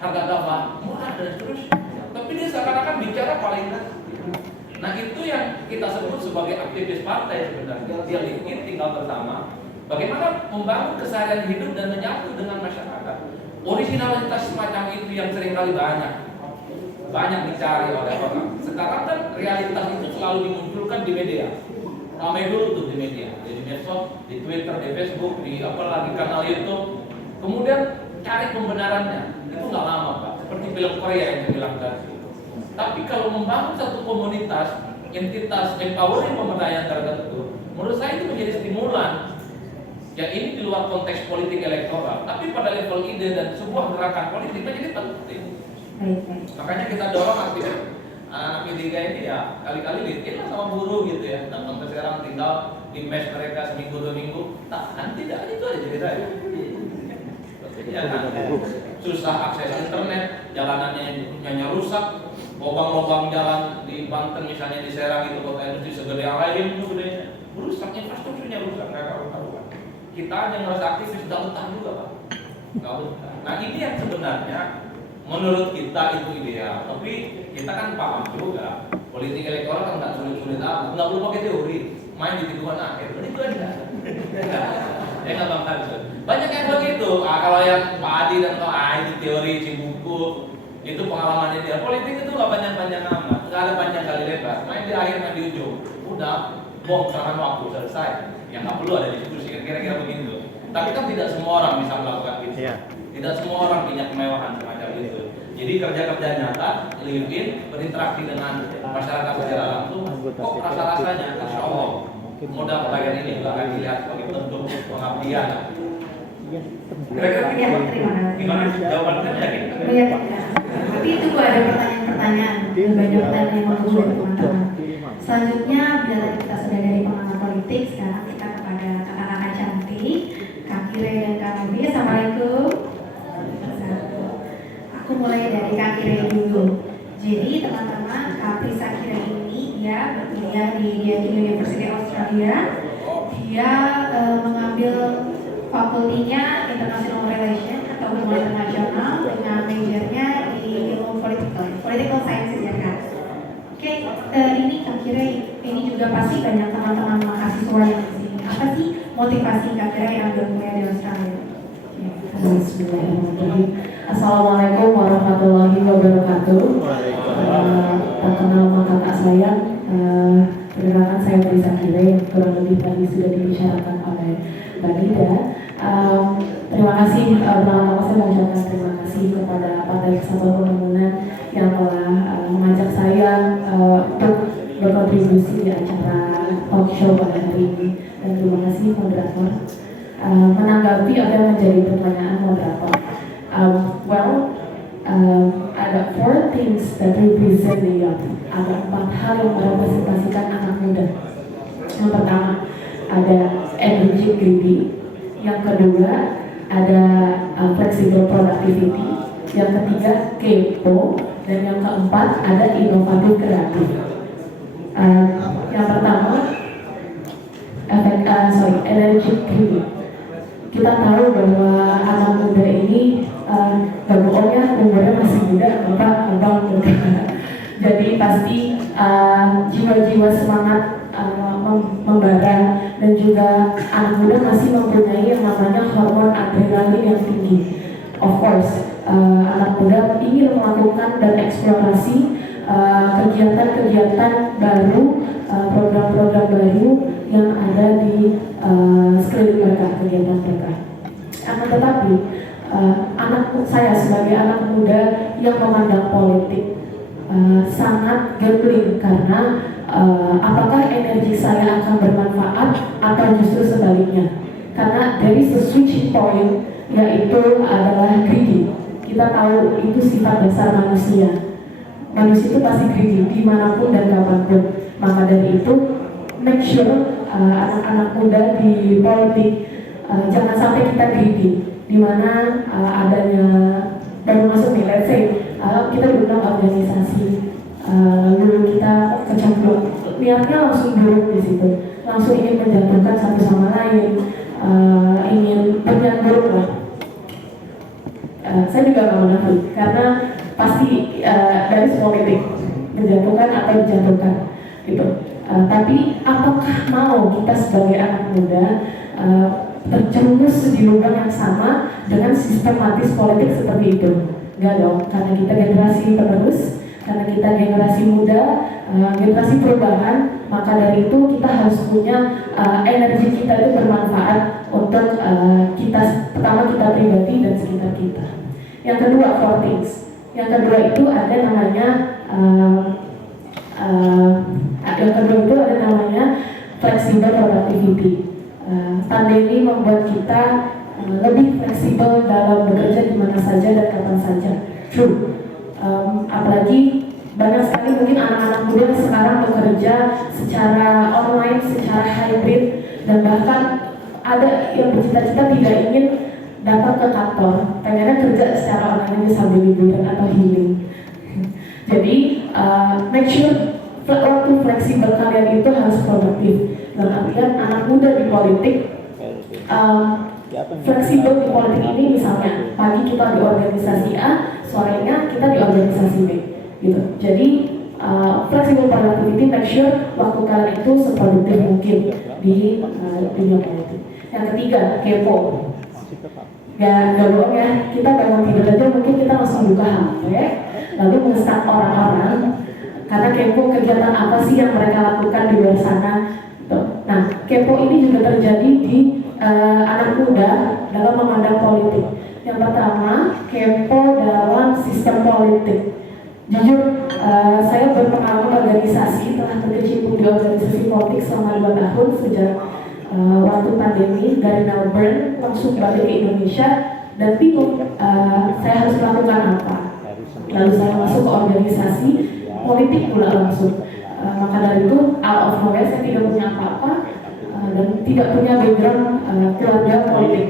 harga gabah murah dan seterusnya. Tapi dia seakan-akan bicara paling rendah. Nah itu yang kita sebut sebagai aktivis partai sebenarnya. Dia ingin tinggal bersama. Bagaimana membangun keseharian hidup dan menyatu dengan masyarakat. Originalitas semacam itu yang seringkali banyak dicari oleh orang. Sekarang kan realitas itu selalu dimunculkan di media. Ramai dulu tuh di media, di medsos, di Twitter, di Facebook, di apalagi kanal YouTube. Kemudian cari pembenarannya. Itu nggak lama Pak. Seperti film Korea yang saya bilang tadi. Tapi kalau membangun satu komunitas, entitas, empowering pemberdayaan tertentu, menurut saya itu menjadi stimulan. Ya ini di luar konteks politik elektoral, tapi pada level ide dan sebuah gerakan politik menjadi penting. Makanya kita dorong aktivis anak-anak P3 ini ya kali-kali bikin sama buruh gitu ya. Dan sampai sekarang tinggal di mes mereka seminggu 2 minggu. Tahan tidak, itu aja ceritanya. Ya, kan? Susah akses internet, jalanannya rusak, lubang-lubang jalan di Banten misalnya di Serang itu kota industri segede yang lain itu gedenya rusak, infrastrukturnya rusak nggak karu-karuan. Kita aja ngerasa aktivis sudah betah juga Pak. Nggak betah. Nah ini yang sebenarnya menurut kita itu ideal, tapi kita kan paham juga politik elektoral kan nggak sulit-sulit amat, nggak perlu pakai teori, main di tikungan akhir, itu aja. Ya nggak bang banyak yang begitu. Kalau yang Pak Adi dan itu teori buku itu pengalaman dia. Politik itu nggak panjang-panjang amat, nggak ada panjang kali lebar, main di akhir main di ujung, udah bom serangan waktu selesai. Yang nggak perlu ada diskusi, kira-kira begitu. Tapi kan tidak semua orang bisa melakukan itu. Tidak semua orang punya kemewahan semacam itu. Jadi kerja-kerja nyata, live in, berinteraksi dengan masyarakat secara langsung. Kok rasa-rasanya, insya Allah, modal pelayan ini juga akan dilihat sebagai bentuk pengabdian. Kira-kira gimana jawabannya yakin? Tapi itu gua ada pertanyaan-pertanyaan, banyak pertanyaan yang mau dari teman-teman. Selanjutnya, bila tadi kita sudah dari pengamat politik, sekarang kita kepada kakak-kakak cantik, Kak Kire dan Kak Novi. Assalamualaikum. Aku mulai dari Kak Kire dulu. Jadi teman-teman, Kak Prisa Kire ini dia berkuliah di University Australia. Dia mengambil fakultinya International Relation atau hubungan internasional dengan majornya di ilmu political sciences ya Kak. Oke, ini Kak Kire ini juga pasti banyak teman-teman mahasiswa yang di sini. Apa sih motivasi Kak Kire yang ambil kuliah di Australia? Bismillahirrahmanirrahim. Assalamualaikum warahmatullahi wabarakatuh. Tak kenal maka kakak saya. Perkenalkan saya Prisa Kire yang kurang lebih tadi sudah dibicarakan oleh Mbak Nida. Terima kasih, pertama-tama saya mengucapkan terima kasih kepada Partai Persatuan Pembangunan yang telah mengajak saya untuk berkontribusi di acara talk show pada hari ini. Dan terima kasih moderator. Menanggapi apa yang menjadi pertanyaan moderator. Ada 4 things that represent the youth. Ada 4 hal yang merepresentasikan anak muda. Yang pertama ada energy greedy. Yang kedua ada flexible productivity. Yang ketiga kepo. Dan yang keempat ada inovatif kreatif. Yang pertama energy greedy. Kita tahu bahwa anak muda ini bohongnya umurnya masih muda, abang muda. Jadi pasti jiwa-jiwa semangat membara dan juga anak muda masih mempunyai yang namanya hormon adrenalin yang tinggi. Of course, anak muda ingin melakukan dan eksplorasi kegiatan-kegiatan baru, program-program baru yang ada di sekeliling mereka, kegiatan mereka. Akan tetapi saya sebagai anak muda yang memandang politik sangat gambling karena apakah energi saya akan bermanfaat atau justru sebaliknya. Karena dari switching point yaitu adalah greedy. Kita tahu itu sifat dasar manusia. Manusia itu pasti greedy dimanapun dan kapanpun. Maka dari itu make sure anak-anak muda di politik jangan sampai kita greedy, di mana adanya baru masuk nih, let's say kita diundang organisasi, lalu kita kecemplung, niatnya langsung buruk di situ, langsung ingin menjatuhkan satu sama lain, ingin berniat buruk lah. Saya juga nggak munafik karena pasti dari semua titik menjatuhkan atau dijatuhkan gitu. Tapi apakah mau kita sebagai anak muda terjerumus di lubang yang sama dengan sistematis politik seperti itu? Enggak dong, karena kita generasi penerus, karena kita generasi muda, generasi perubahan, maka dari itu kita harus punya energi kita itu bermanfaat untuk pertama kita pribadi dan sekitar kita. Yang kedua, four things. Yang kedua itu ada namanya flexible productivity. Pandemi membuat kita lebih fleksibel dalam bekerja di mana saja dan kapan saja. True. Apalagi banyak sekali mungkin anak-anak muda sekarang bekerja secara online, secara hybrid, dan bahkan ada yang bercita-cita tidak ingin datang ke kantor, pengennya kerja secara online sambil liburan atau healing. Jadi make sure waktu fleksibel kalian itu harus produktif. Dalam artian anak muda di politik, fleksibel di politik ini misalnya pagi kita di organisasi A, sorenya kita di organisasi B, gitu. Jadi fleksibel productivity, make sure waktu kalian itu seproduktif mungkin di dunia politik. Yang ketiga, kepo. Gak bohong ya, kita bangun tidur aja mungkin kita langsung buka HP, lalu mengestak orang-orang karena kepo kegiatan apa sih yang mereka lakukan di luar sana. Nah, kepo ini juga terjadi di anak muda dalam memandang politik. Yang pertama, kepo dalam sistem politik. Jujur, saya berpengalaman organisasi, telah berkecimpung di organisasi politik selama 2 tahun sejak waktu pandemi dari Melbourne langsung balik ke Indonesia dan bingung saya harus melakukan apa. Lalu saya masuk ke organisasi politik pula langsung. Maka dari itu out of nowhere saya tidak punya apa-apa dan tidak punya background keluarga politik.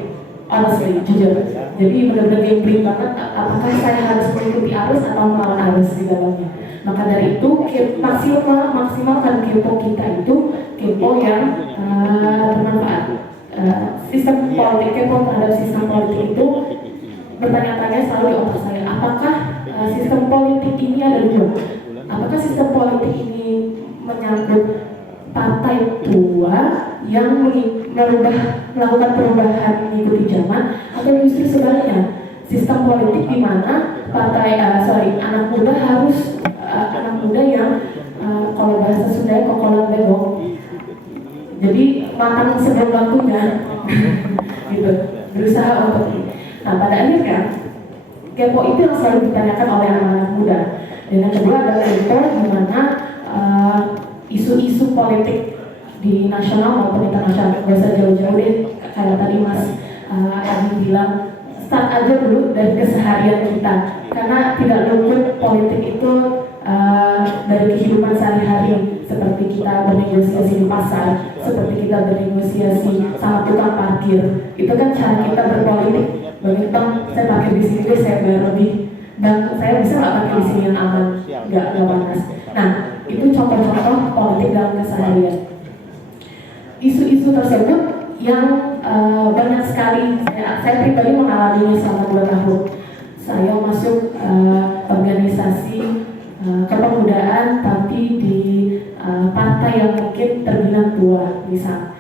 Honestly, jujur. Jadi benar-benar gambling banget apakah saya harus mengikuti arus atau melawan arus di dalamnya. Maka dari itu maksimalkan kepo kita itu kepo yang bermanfaat. Sistem politik, kepo terhadap sistem politik itu bertanya-tanya selalu di otak saya, apakah sistem politik ini ada dua? Apakah sistem politik ini menyangkut partai tua yang melakukan perubahan mengikuti zaman, atau justru sebaliknya sistem politik di mana anak muda yang kalau bahasa Sunda kokolan begong, jadi makan sebelum waktunya gitu, berusaha untuk nah pada akhirnya kepo itu yang selalu ditanyakan oleh anak-anak muda. Dan yang kedua adalah kepo di mana isu-isu politik di nasional maupun internasional. Gak usah jauh-jauh deh, kayak tadi Mas Adi bilang, start aja dulu dari keseharian kita, karena tidak luput politik itu dari kehidupan sehari-hari, seperti kita bernegosiasi di pasar, seperti kita bernegosiasi sama tukang parkir. Itu kan cara kita berpolitik. Bang, saya pakai di sini deh, saya bayar lebih, dan saya bisa nggak pakai di sini yang aman, nggak panas. Nah, itu contoh-contoh politik dalam keseharian. Isu-isu tersebut yang banyak sekali saya pribadi mengalaminya selama 2 tahun. Saya masuk organisasi kepemudaan tapi di partai yang mungkin terbilang tua, misal.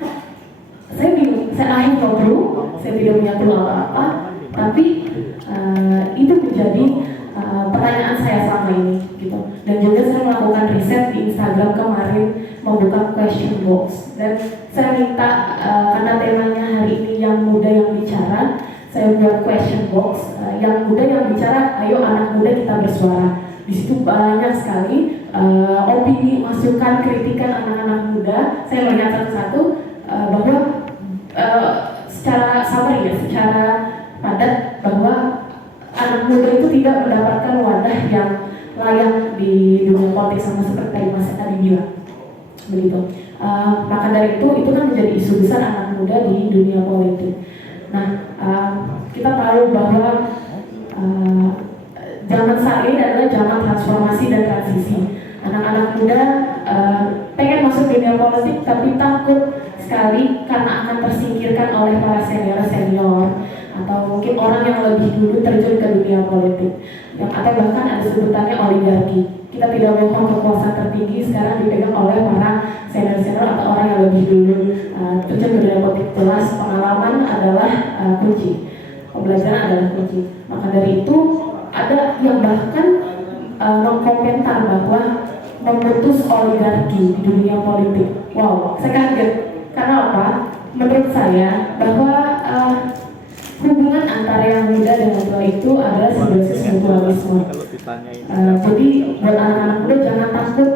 Saya bingung, saya akhirnya no clue, saya tidak punya clue apa-apa, tapi itu menjadi pertanyaan saya selama ini, gitu. Dan juga saya melakukan riset di Instagram kemarin, membuka question box, dan saya minta karena temanya hari ini yang muda yang bicara, saya buat question box yang muda yang bicara, ayo anak muda kita bersuara. Di situ banyak sekali opini, masukan, kritikan anak-anak muda. Saya melihat satu-satu bahwa secara summary ya, secara padat bahwa anak muda itu tidak mendapatkan wadah yang layak di dunia politik, sama seperti Mas tadi bilang, begitu. Maka dari itu kan menjadi isu besar anak muda di dunia politik. Nah, kita tahu bahwa zaman saat ini adalah zaman transformasi dan transisi. Anak-anak muda pengen masuk dunia politik tapi takut sekali karena akan tersingkirkan oleh para senior-senior atau mungkin orang yang lebih dulu terjun ke dunia politik, yang atau bahkan ada sebutannya oligarki. Kita tidak mohon kekuasaan tertinggi sekarang dipegang oleh para senior-senior atau orang yang lebih dulu terjun ke dunia politik. Jelas pengalaman adalah kunci, pembelajaran adalah kunci. Maka dari itu ada yang bahkan mengkomentar bahwa memutus oligarki di dunia politik. Wow, saya kaget. Karena apa? Menurut saya bahwa hubungan antara yang muda dengan tua itu adalah simbiosis mutualisme. Jadi buat anak-anak muda jangan takut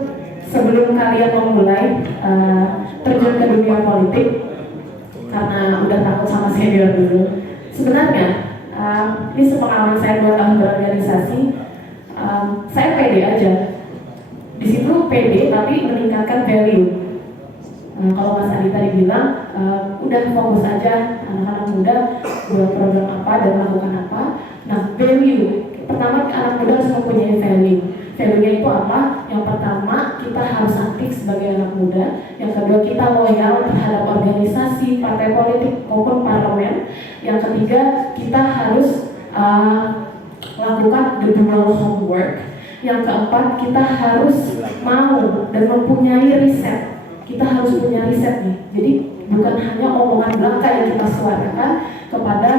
sebelum kalian memulai terjun ke dunia politik karena udah takut sama senior dulu. Sebenarnya ini sepengalaman saya 2 tahun berorganisasi, saya pede aja. Di situ pede tapi meningkatkan value. Kalau Mas Adi tadi bilang, udah fokus aja anak-anak muda buat program apa dan melakukan apa. Nah, value. Pertama, anak muda harus mempunyai value. Value-nya itu apa? Yang pertama, kita harus aktif sebagai anak muda. Yang kedua, kita loyal terhadap organisasi, partai politik maupun parlemen. Yang ketiga, kita harus lakukan the dual homework. Yang keempat, kita harus mau dan mempunyai riset. Kita harus punya riset nih. Jadi bukan hanya omongan belaka yang kita suarakan kepada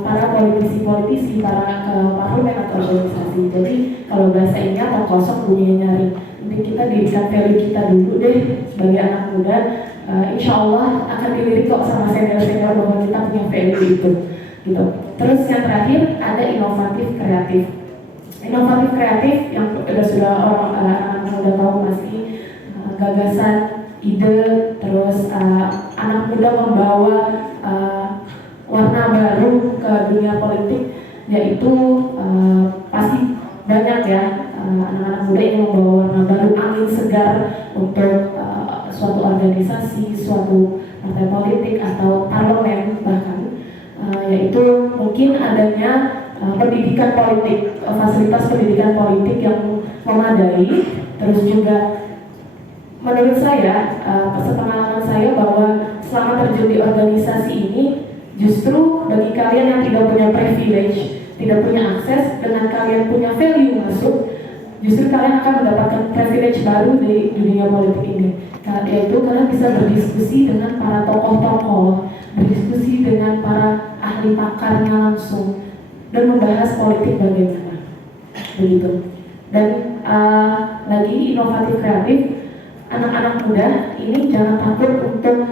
para politisi-politisi, para parlemen atau organisasi. Jadi kalau bahasa ini atau kosong bunyinya nyari. Nanti kita dirikan value kita dulu deh sebagai anak muda. Insya Allah akan dilirik kok sama senior-senior bahwa kita punya value itu. Gitu. Terus yang terakhir ada inovatif kreatif. Inovatif kreatif yang sudah orang anak muda tahu pasti gagasan, ide, terus anak muda membawa warna baru ke dunia politik, yaitu pasti banyak ya anak-anak muda yang membawa warna baru, angin segar untuk suatu organisasi, suatu partai politik atau parlemen bahkan, yaitu mungkin adanya pendidikan politik, fasilitas pendidikan politik yang memadai, terus juga menurut saya, sepengalaman saya bahwa selama terjun di organisasi ini, justru bagi kalian yang tidak punya privilege, tidak punya akses, dengan kalian punya value masuk, justru kalian akan mendapatkan privilege baru di dunia politik ini. Yaitu kalian bisa berdiskusi dengan para tokoh-tokoh, berdiskusi dengan para ahli pakarnya langsung, dan membahas politik bagaimana. Begitu. Dan lagi inovatif kreatif, anak-anak muda ini jangan takut untuk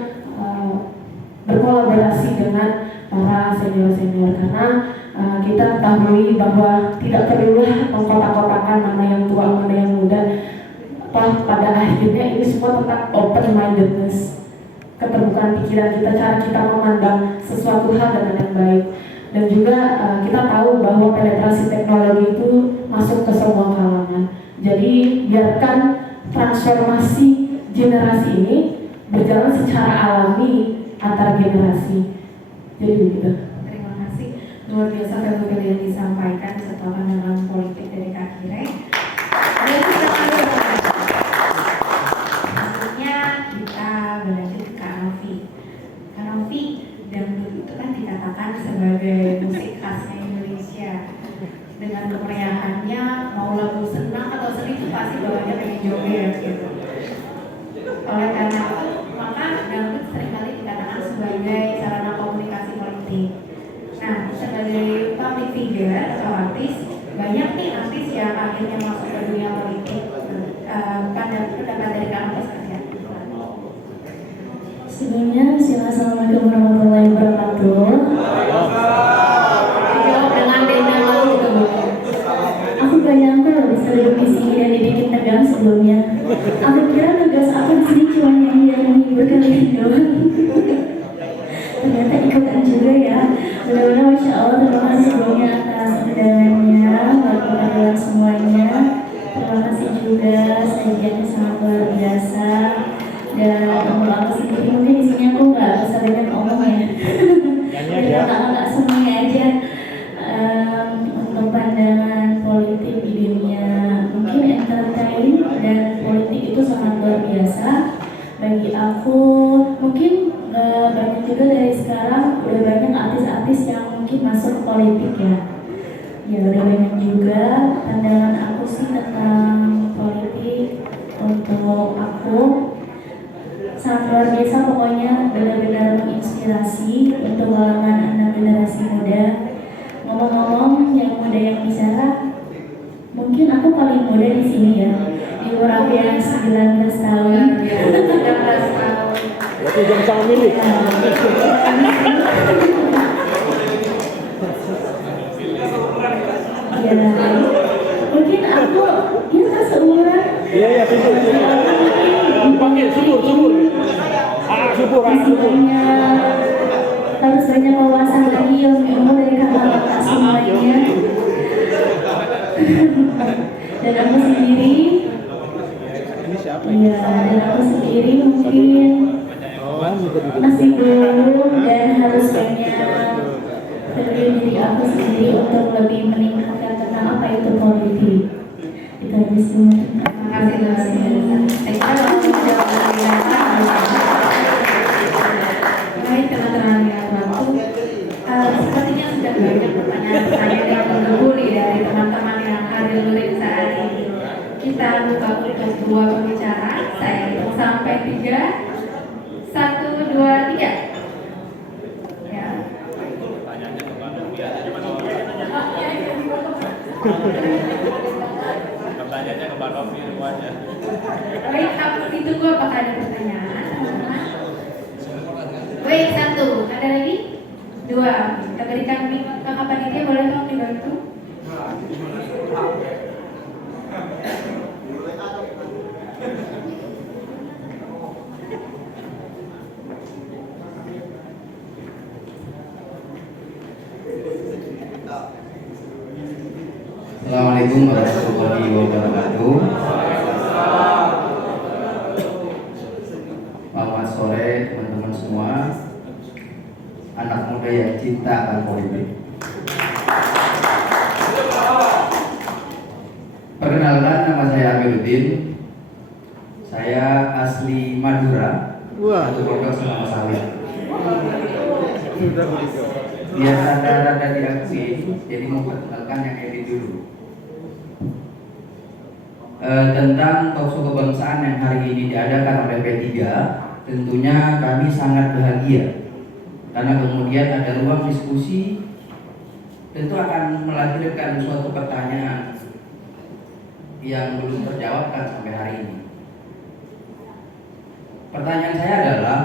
berkolaborasi dengan para senior-senior karena kita ketahui bahwa tidak perlulah mengkotak-kotakan mana yang tua, mana yang muda. Pada akhirnya ini semua tentang open mindedness, keterbukaan pikiran kita, cara kita memandang sesuatu hal dengan yang baik. Dan juga kita tahu bahwa penetrasi teknologi itu masuk ke semua kalangan. Jadi biarkan transformasi generasi ini berjalan secara alami antar generasi. Jadi begitu. Terima kasih. Luar biasa value yang disampaikan setelah pandangan politik dari Kak Kire. Selanjutnya kita berlanjut ke Kak Novi. Kak Novi, dangdut itu kan dikatakan sebagai musik khasnya Indonesia. Dengan kemeriahannya, mau lagu senang atau sedih itu pasti bawahnya pengen joget gitu. Oleh karena itu, maka dangdut seringkali dikatakan sebagai sarana komunikasi politik. Nah, sebagai public figure atau artis, banyak nih artis yang akhirnya masuk ke dunia politik. Pada pendapat dari kamu seperti apa? Sebelumnya, assalamualaikum warahmatullahi wabarakatuh. Dijawab dengan denda lalu juga boleh. Aku gak nyangka loh bisa duduk di sini dan dibikin tegang sebelumnya. Aku kira tugas aku di sini cuma nyanyi dan menghibur kalian doang. Ternyata ikutan juga ya. Benar-benar Masya Allah, terima kasih sebelumnya atas undangannya, buat kalian semuanya. Terima kasih juga, sajiannya sangat luar biasa. Dan untuk aku sendiri mungkin di sini aku nggak bisa banyak ngomong ya. Jadi kakak semuanya aja. Untuk pandangan politik di dunia mungkin entertain dan politik itu sangat luar biasa. bagi aku mungkin banyak juga dari sekarang udah banyak artis-artis yang mungkin masuk ke politik ya. Ya udah banyak juga pandangan aku sih tentang politik untuk aku sangat luar biasa, pokoknya benar-benar menginspirasi untuk kalangan anak generasi muda. Ngomong-ngomong yang muda yang bicara, mungkin aku paling muda di sini ya, di umur aku yang 19 tahun. 19 tahun. Berarti jam sama milik. Ya, mungkin aku ya seumuran. Iya, subur. Dipanggil subur. Subur. Semuanya harus banyak wawasan lagi yang ilmu dari kakak-kakak semuanya. Dan aku sendiri, Ini siapa? ya dan aku sendiri mungkin masih belum dan harus banyak berdiri diri aku sendiri untuk lebih meningkatkan tentang apa itu politik. Itu aja semua. Terima kasih luar biasa. Saya kira waktu jawab dari baik teman-teman yang waktu. Sepertinya sudah banyak pertanyaan yang mengguli dari teman-teman yang hadir saat ini. Kita buka untuk 2 pembicara. Saya hitung sampai 3. 1, 2, 3. Ya. Pertanyaannya ke Mbak Novi aja. Pertanyaannya ke Mbak Novi aja. Baik, aku ditunggu apakah ada pertanyaan, teman-teman? Baik, 1. Ada lagi? 2. Kita berikan mic ke Kakak Panitia, boleh tolong dibantu? Assalamualaikum warahmatullahi wabarakatuh. Selamat sore teman-teman semua, anak muda yang cinta akan politik. Perkenalkan, nama saya Amiruddin. Saya asli Madura. Wah. Satu pondok sama sawit. Biar rada diakui, jadi mau perkenalkan yang edit dulu. Tentang talkshow kebangsaan yang hari ini diadakan oleh P3, tentunya kami sangat bahagia karena kemudian ada ruang diskusi, tentu akan melahirkan suatu pertanyaan yang belum terjawabkan sampai hari ini. Pertanyaan saya adalah,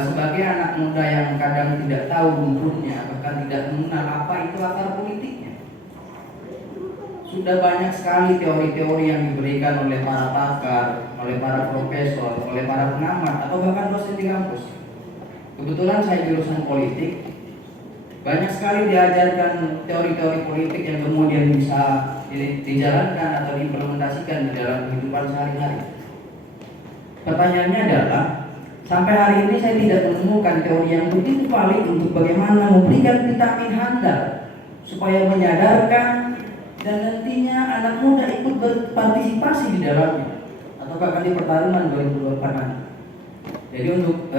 sebagai anak muda yang kadang tidak tahu rumputnya, bahkan tidak mengenal apa itu akar politiknya, sudah banyak sekali teori-teori yang diberikan oleh para pakar, oleh para profesor, oleh para pengamat, atau bahkan dosen di kampus. Kebetulan saya jurusan politik, banyak sekali diajarkan teori-teori politik yang kemudian bisa dijalankan atau diimplementasikan di dalam kehidupan sehari-hari. Pertanyaannya adalah, sampai hari ini saya tidak menemukan teori yang begitu valid untuk bagaimana memberikan vitamin handal supaya menyadarkan dan nantinya anak muda ikut berpartisipasi di dalamnya atau bahkan di pertarungan 2024 nanti. Jadi untuk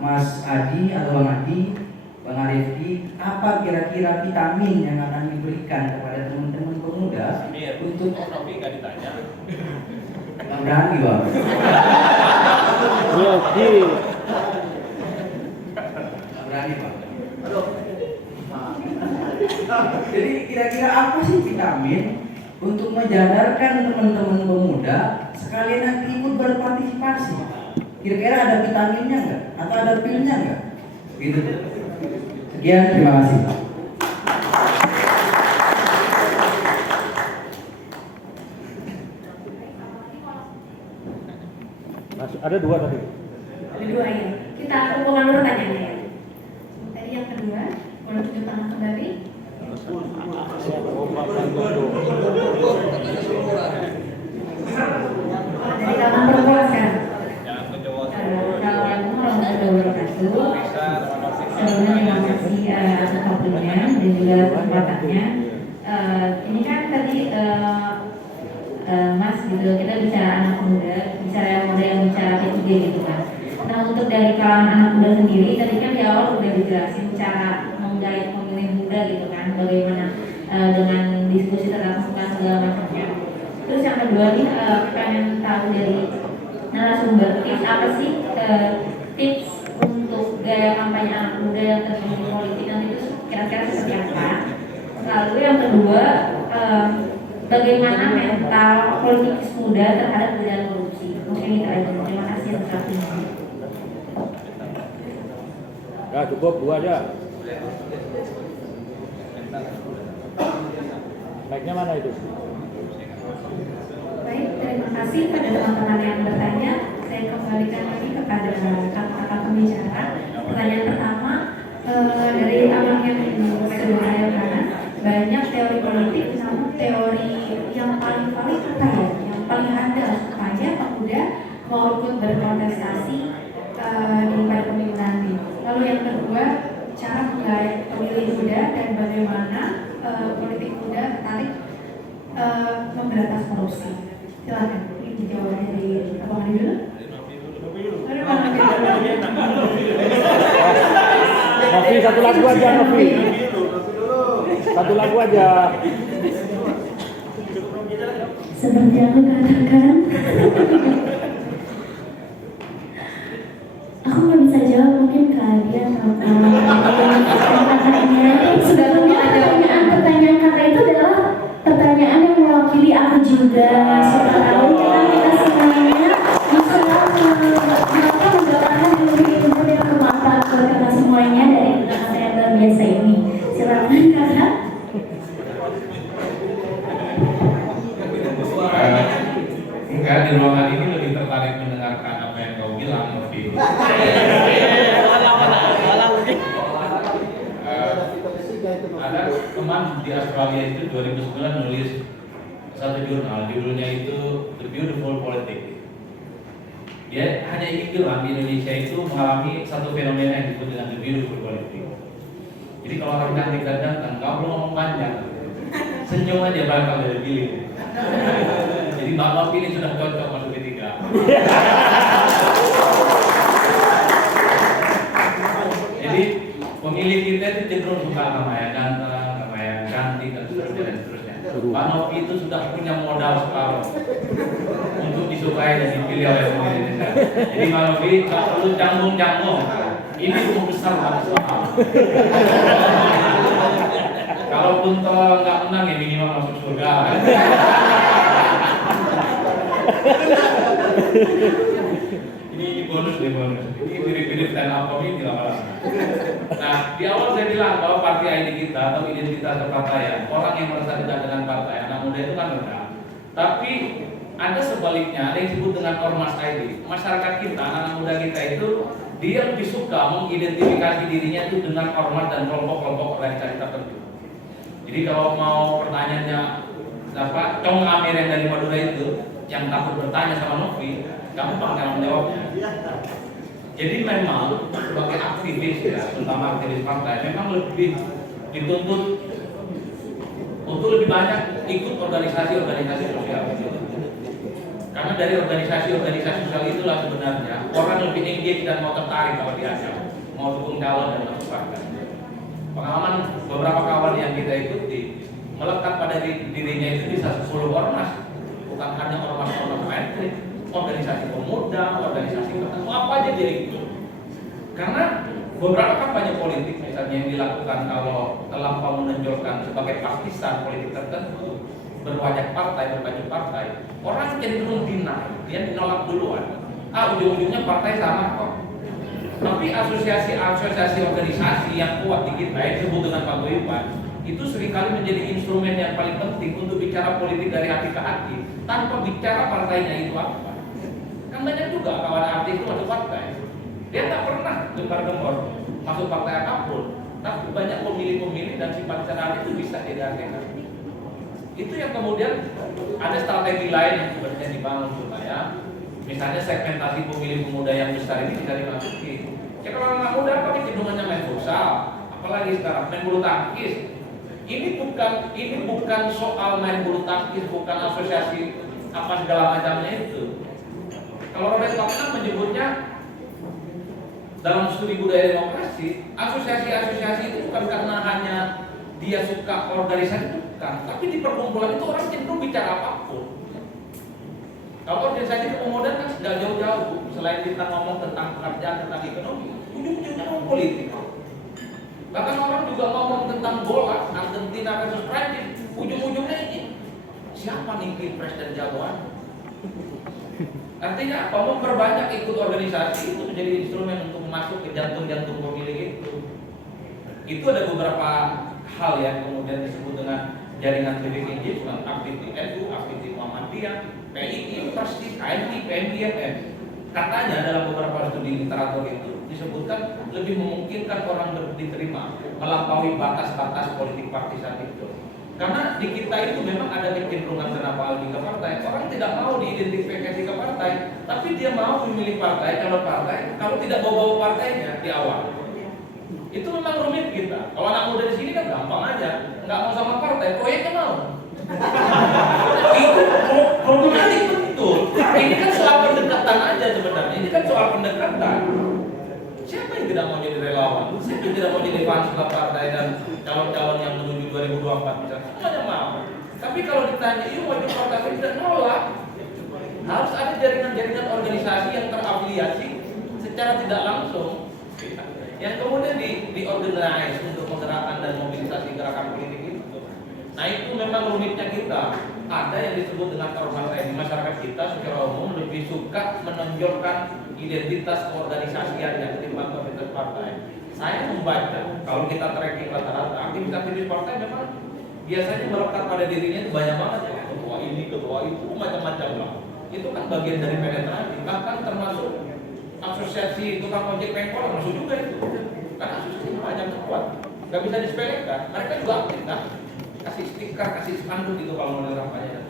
Mas Adi atau Bang Adi, Bang Arifki, apa kira-kira vitamin yang akan diberikan kepada teman-teman pemuda untuk Novi nggak ditanya. Bang berani Bang? Berani Bang. Jadi kira-kira apa sih vitamin untuk menyadarkan teman-teman pemuda sekalian nanti ikut berpartisipasi? Kira-kira ada vitaminnya nggak? Atau ada pilnya nggak? Gitu. Sekian, terima kasih. Ada 2 tadi. Ada 2 ya. Kita kumpulkan dulu pertanyaannya ya. Tadi yang kedua, boleh tunjuk tangan kembali. Dari tangan perempuan kan? Jangan kejauhan. Assalamualaikum warahmatullahi wabarakatuh. Sebelumnya terima kasih atas waktunya dan juga kesempatannya. Ini kan tadi Mas gitu kita bicara anak muda, bicara muda yang bicara P3 gitu kan. Nah untuk dari kalangan anak muda sendiri, tadi kan di awal udah dijelasin cara menggait pemilih muda gitu kan, bagaimana dengan diskusi terbuka segala macamnya. Terus yang kedua nih pengen tahu dari narasumber tips apa sih tips untuk gaya kampanye anak muda yang terjun politik nanti itu kira-kira seperti apa? Lalu yang kedua bagaimana mental politikus muda terhadap gejala korupsi? Mungkin itu aja. Terima kasih atas waktunya. Ya cukup 2 aja. Mic-nya mana itu? Baik, terima kasih pada teman-teman yang bertanya. Saya kembalikan lagi kepada kakak pembicara. Pertanyaan pertama dari abang yang sudah saya katakan, banyak teori politik, namun teori yang paling valid apa ya? Yang paling handal supaya pemuda mau ikut berkontestasi di pada pemilu nanti. Lalu yang kedua, cara menggait pemilih muda dan bagaimana politik muda tertarik memberantas korupsi. Silakan, ini dijawab dari Abang Adi dulu. Novi satu lagu aja Novi. Satu lagu aja. Seperti aku katakan, aku nggak bisa jawab, mungkin kalian pertanyaan kakak itu adalah pertanyaan yang mewakili aku juga. Siapa tahu kita semuanya bisa mendapatkan ilmu yang bermanfaat buat kita semuanya dari kata yang luar biasa ini. Silakan kakak. Enggak, di ruangan ini lebih tertarik mendengarkan apa yang kau bilang, Novi. Ada teman di Australia itu 2009 nulis satu jurnal, judulnya itu The Beautiful Politics. Dia hanya ingin bilang di Indonesia itu mengalami satu fenomena yang disebut dengan The Beautiful Politics. Jadi kalau orang cantik datang, kau belum ngomong panjang, senyum aja bakal dari pilih. Jadi Mbak Novi ini sudah cocok masuk P3. Jadi pemilih kita itu cenderung suka nama yang ganteng, nama yang cantik dan seterusnya. Mbak Novi itu sudah punya modal separuh untuk disukai dan dipilih oleh pemilih kita. Jadi Mbak Novi tak perlu canggung-canggung. Ini cukup besar banget soal. Kalaupun nggak menang ya minimal masuk surga. Ini bonus deh bonus. Ini mirip-mirip stand up comedy lah. Nah di awal saya bilang bahwa partai ID kita atau identitas kepartaian, orang yang merasa dekat dengan partai anak muda itu kan rendah. Tapi ada sebaliknya, ada yang disebut dengan ormas ID. Masyarakat kita, anak muda kita itu dia lebih suka mengidentifikasi dirinya itu dengan ormas dan kelompok-kelompok organisasi tertentu. Jadi kalau mau pertanyaannya apa, Cong Amir yang dari Madura itu yang takut bertanya sama Novi, kamu bakal menjawabnya. Jadi memang sebagai aktivis ya, terutama aktivis partai, memang lebih dituntut untuk lebih banyak ikut organisasi-organisasi sosial. Karena dari organisasi-organisasi sosial itulah sebenarnya orang lebih engage dan mau tertarik kalau diajak, mau dukung calon dan masuk partai. Pengalaman beberapa kawan yang kita ikuti melekat pada dirinya itu bisa 10 ormas, bukan hanya ormas-ormas lain, organisasi pemuda, organisasi tertentu, apa aja dia ikut. Karena beberapa kampanye politik misalnya yang dilakukan kalau terlampau menonjolkan sebagai partisan politik tertentu, berwajah partai, berbaju partai, orang cenderung deny, dia menolak duluan. Ujung-ujungnya partai sama kok. Tapi asosiasi organisasi yang kuat di kita yang disebut dengan paguyuban itu seringkali menjadi instrumen yang paling penting untuk bicara politik dari hati ke hati tanpa bicara partainya itu apa. Kan banyak juga kawan artis itu masuk partai, dia tak pernah gembar-gembor masuk partai apapun, tapi banyak pemilih-pemilih dan simpatisan artis itu bisa jadi artis. Itu yang kemudian ada strategi lain yang sebenarnya dibangun supaya misalnya segmentasi pemilih pemuda yang besar ini bisa dimasuki. Ya kalau anak muda apa kecenderungannya main futsal, apalagi sekarang main bulu tangkis. Ini bukan soal main bulu tangkis, bukan asosiasi apa segala macamnya itu. Kalau Robert Kaufman menyebutnya dalam studi budaya demokrasi, asosiasi-asosiasi itu bukan karena hanya dia suka organisasi, bukan, tapi di perkumpulan itu orang cenderung bicara apapun. Kalau organisasi kemudian kan sudah jauh-jauh, selain kita ngomong tentang pekerjaan, tentang ekonomi, ujung-ujungnya ngomong politik. Bahkan orang juga ngomong tentang bola, Argentina versus Prancis, ujung-ujungnya ini siapa nih pilpres dan jagoan? Artinya apa? Memperbanyak ikut organisasi itu menjadi instrumen untuk masuk ke jantung-jantung pemilih itu. Itu ada beberapa hal yang kemudian disebut dengan jaringan civic engagement, aktif di NU, aktif di Muhammadiyah, PII, Persis, AMI, PMIMM. Katanya dalam beberapa studi literatur itu disebutkan lebih memungkinkan orang diterima melampaui batas-batas politik partisan itu. Karena di kita itu memang ada kecenderungan kenapa lagi ke partai. Orang tidak mau diidentifikasi ke partai, tapi dia mau memilih partai kalau tidak bawa-bawa partainya di awal. Itu memang rumit kita. Kalau anak muda di sini kan gampang aja, nggak mau sama partai, proyeknya mau. Itu problematik betul. Ini kan soal pendekatan aja sebenarnya. Ini kan soal pendekatan. Siapa yang tidak mau jadi relawan? Siapa yang tidak mau jadi fans partai dan calon-calon yang menuju 2024 misalnya? Semuanya mau. Tapi kalau ditanya, yuk mau ikut partai, tidak nolak. Harus ada jaringan-jaringan organisasi yang terafiliasi secara tidak langsung, yang kemudian diorganize untuk menggerakkan dan mobilisasi gerakan politik itu. Nah itu memang rumitnya kita. Ada yang disebut dengan ormas di masyarakat kita secara umum lebih suka menonjolkan identitas keorganisasian yang ketimbang aktivitas partai. Saya membaca kalau kita tracking rata-rata aktivitas partai memang biasanya melekat pada dirinya itu banyak banget ya, ketua ini, ketua itu, macam-macam lah. Itu kan bagian dari penetrasi, bahkan termasuk asosiasi tukang ojek pengkol masuk juga itu. Karena asosiasi banyak kuat, nggak bisa disepelekan. Mereka juga aktif kan, kasih stiker, kasih spanduk itu kalau menurut kampanye.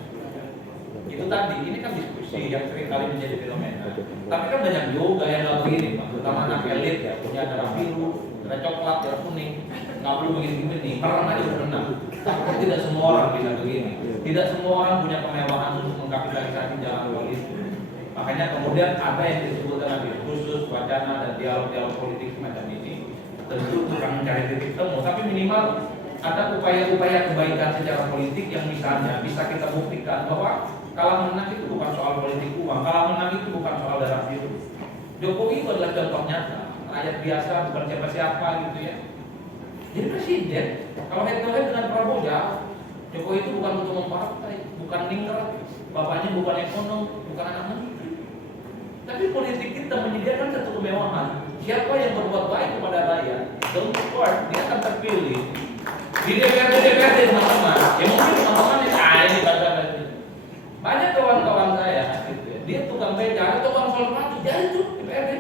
Itu tadi, ini kan diskusi yang seringkali menjadi fenomena. Tapi kan banyak juga yang nggak begini, Pak. Terutama anak elit ya, punya darah biru, darah coklat, darah kuning, nggak perlu begini-begini, perang aja udah menang. Tapi tidak semua orang bisa begini. Tidak semua orang punya kemewahan untuk mengkapitalisasi jalan politik. Makanya kemudian ada yang disebut dengan diskursus, wacana, dan dialog-dialog politik semacam ini. Tentu bukan mencari titik temu, tapi minimal ada upaya-upaya kebaikan secara politik yang misalnya bisa kita buktikan bahwa kalah menang itu bukan soal politik uang, kalah menang itu bukan soal darah biru. Jokowi itu adalah contoh nyata, rakyat biasa bukan siapa-siapa gitu ya. Jadi presiden, kalau head to head dengan Prabowo jauh. Jokowi itu bukan ketua partai, bukan ningrat, bapaknya bukan ekonom, bukan anak menteri. Tapi politik kita menyediakan satu kemewahan. Siapa yang berbuat baik kepada rakyat, don't support, dia akan terpilih. Di DPRD teman-teman, ya mungkin teman-teman ini baca-baca. Banyak kawan-kawan saya, gitu ya. Dia tukang beca, tukang solpati, jadi tuh DPRD.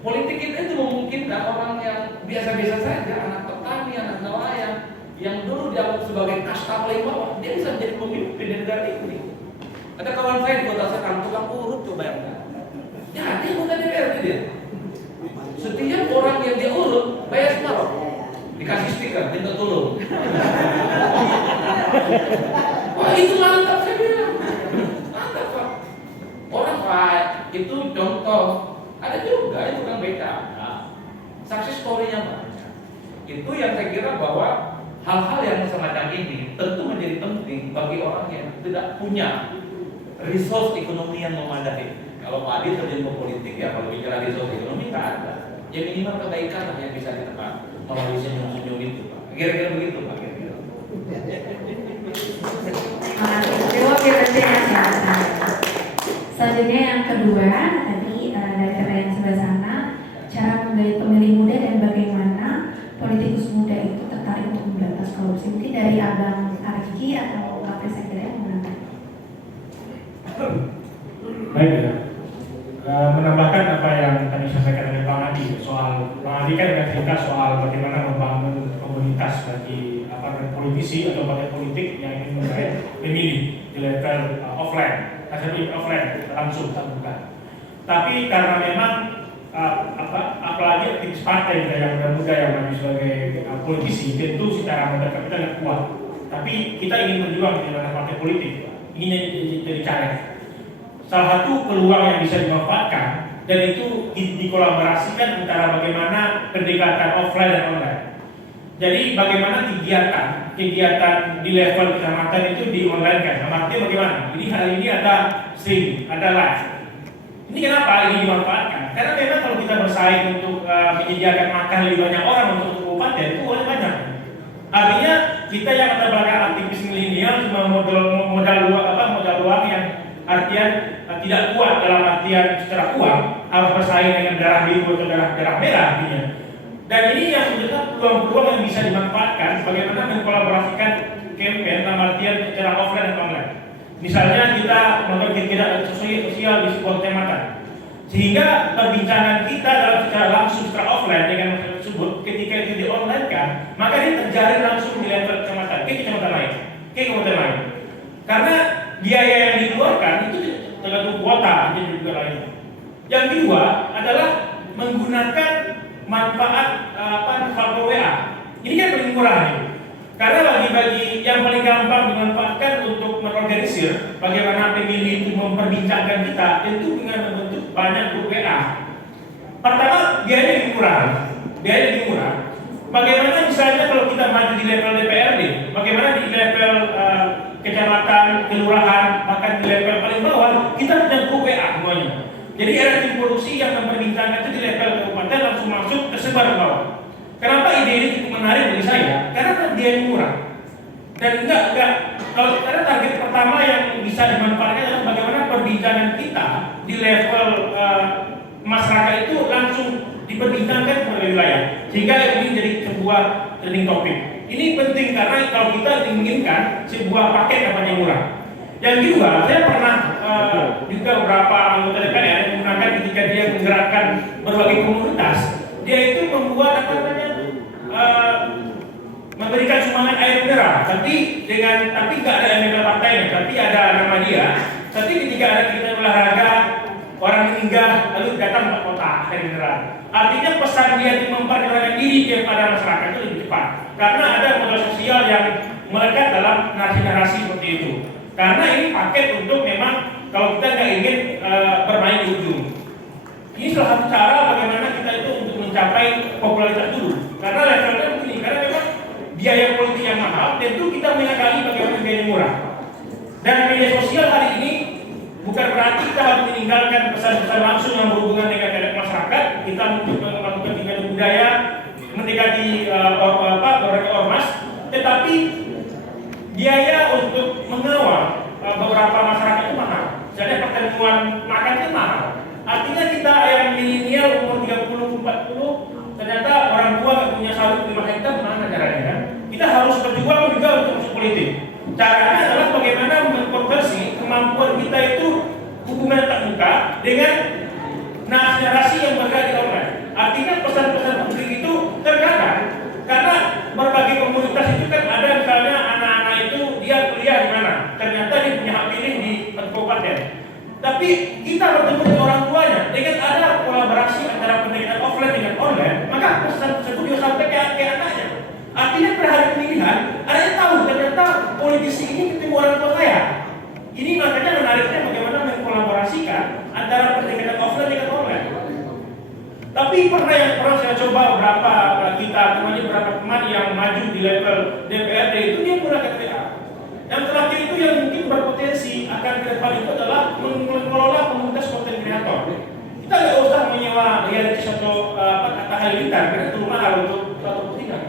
Politik kita itu memungkinkan orang yang biasa-biasa saja, anak petani, anak nelayan, yang dulu dianggap sebagai kasta paling bawah, dia bisa menjadi pemimpin di negara ini. Ada kawan saya di kota Serang, tukang urut tuh bayangkan. Ya, dia bukan DPRD dia. Setiap orang yang dia urut, bayar separuh. Dikasih stiker, minta tolong. Wah itu mantap saya bilang. Mantap Pak. Orang Pak, itu contoh. Ada juga itu kan beca. Nah, success story-nya banyak. Itu yang saya kira bahwa hal-hal yang semacam ini tentu menjadi penting bagi orang yang tidak punya resource ekonomi yang memadai. Kalau Pak Adi terjun ke politik ya kalau bicara resource ekonomi nggak ada. Ya minimal kebaikan lah yang bisa ditekan melalui senyum-senyum itu Pak. Kira-kira begitu Pak. Terima kasih. Selanjutnya yang kedua tadi dari pertanyaan sebelah sana, cara menggait pemilih muda dan bagaimana politikus muda itu tertarik untuk memberantas korupsi. Mungkin dari Abang Arifki atau Kapten Sekretariat yang menambahkan. Baik ya. Menambahkan apa yang tadi disampaikan oleh Bang Adi soal Bang Adi kan dengan cerita soal bagaimana membangun komunitas bagi politisi atau partai politik yang ingin menggait pemilih di level offline, langsung terbuka. Tapi karena memang apalagi aktivis partai yang muda-muda yang maju sebagai politisi tentu secara modal kapital kuat. Tapi kita ingin berjuang di dalam partai politik. ingin jadi caleg. Salah satu peluang yang bisa dimanfaatkan dan itu dikolaborasikan antara bagaimana pendekatan offline dan online. Jadi bagaimana kegiatan di level kecamatan itu di online kan? Artinya bagaimana? Jadi hari ini ada streaming, ada live. Ini kenapa ini dimanfaatkan? Karena memang kalau kita bersaing untuk menyediakan makan lebih banyak orang untuk kabupaten itu oleh banyak. Artinya kita yang ada belakang aktivis milenial cuma modal uang yang artian tidak kuat dalam artian secara uang, harus bersaing dengan darah biru atau darah merah artinya. Dan ini yang menjadi peluang-peluang yang bisa dimanfaatkan bagaimana mengkolaborasikan campaign dalam artian secara offline dan online. Misalnya kita melakukan kegiatan sosial di sebuah kecamatan, sehingga perbincangan kita dalam secara langsung secara offline dengan masyarakat tersebut ketika itu di online kan, maka dia terjalin langsung di level kecamatan ke kecamatan lain, ke kabupaten lain. Karena biaya yang dikeluarkan itu tergantung kuota dan juga lain. Yang kedua adalah menggunakan manfaat WA. Ini kan paling murah nih. Karena bagi yang paling gampang dimanfaatkan untuk mengorganisir bagaimana pemilih itu memperbincangkan kita tentu dengan membentuk banyak grup WA. Pertama, biayanya lebih murah. Bagaimana misalnya kalau kita maju di level DPRD, bagaimana di level kecamatan, kelurahan, bahkan di level paling bawah kita punya grup WA semuanya. Jadi ada tim produksi yang memperbincangkan itu di level kabupaten langsung masuk tersebar ke bawah. Kenapa ide ini cukup menarik bagi saya? Karena dia murah dan karena target pertama yang bisa dimanfaatkan adalah bagaimana perbincangan kita di level masyarakat itu langsung diperbincangkan ke wilayah sehingga ini jadi sebuah trending topic. Ini penting karena kalau kita inginkan sebuah paket kampanye murah. Yang kedua, saya pernah juga beberapa anggota DPR yang menggunakan ketika dia menggerakkan berbagai komunitas, dia itu membuat memberikan sumbangan air mineral, tapi nggak ada air mineral partainya, tapi ada nama dia. Tapi ketika ada kegiatan olahraga, orang meninggal, lalu datang ke kota air mineral. Artinya pesan dia itu memperkenalkan diri kepada masyarakat itu lebih cepat, karena ada modal sosial yang melekat dalam narasi-narasi seperti itu. Karena ini paket untuk memang kalau kita nggak ingin bermain di ujung. Ini salah satu cara bagaimana kita itu untuk mencapai popularitas dulu. Karena levelnya begini, karena memang biaya politik yang mahal, tentu kita menyadari bagaimana biaya murah. Dan media sosial hari ini bukan berarti kita harus meninggalkan pesan-pesan langsung yang berhubungan dengan masyarakat. Kita melakukan tingkatan budaya, mendekati beberapa ormas, tetapi biaya untuk mengawal beberapa masyarakat itu mahal. Jadi pertemuan makan itu mahal. Artinya kita yang milenial umur 30-40 ternyata orang tua nggak punya sawit 5 hektar, mana caranya kan? Kita harus berjuang juga untuk masuk politik. Caranya adalah bagaimana mengkonversi kemampuan kita itu hubungan tatap muka dengan narasi yang bergerak di online. Artinya pesan-pesan publik itu terkadang karena berbagai komunitas itu kan ada misalnya anak-anak itu dia kuliah di mana, ternyata dia punya hak pilih di kabupaten. Tapi kita bertemu dengan orang tuanya dengan ada kolaborasi antara pendekatan offline dengan online, maka pesan-pesan itu dia sampai ke anaknya. Artinya pada hari pemilihan, anaknya tahu ternyata politisi ini ketemu orang tua saya. Ini makanya menariknya bagaimana mengkolaborasikan antara pendekatan offline dengan online. Tapi pernah saya coba beberapa teman yang maju di level DPRD itu dia menggunakan WA. Yang terakhir itu yang mungkin berpotensi akan ke depan itu adalah mengelola komunitas konten kreator. Kita nggak usah menyewa reality atau kata halilintar karena itu mahal untuk tidak.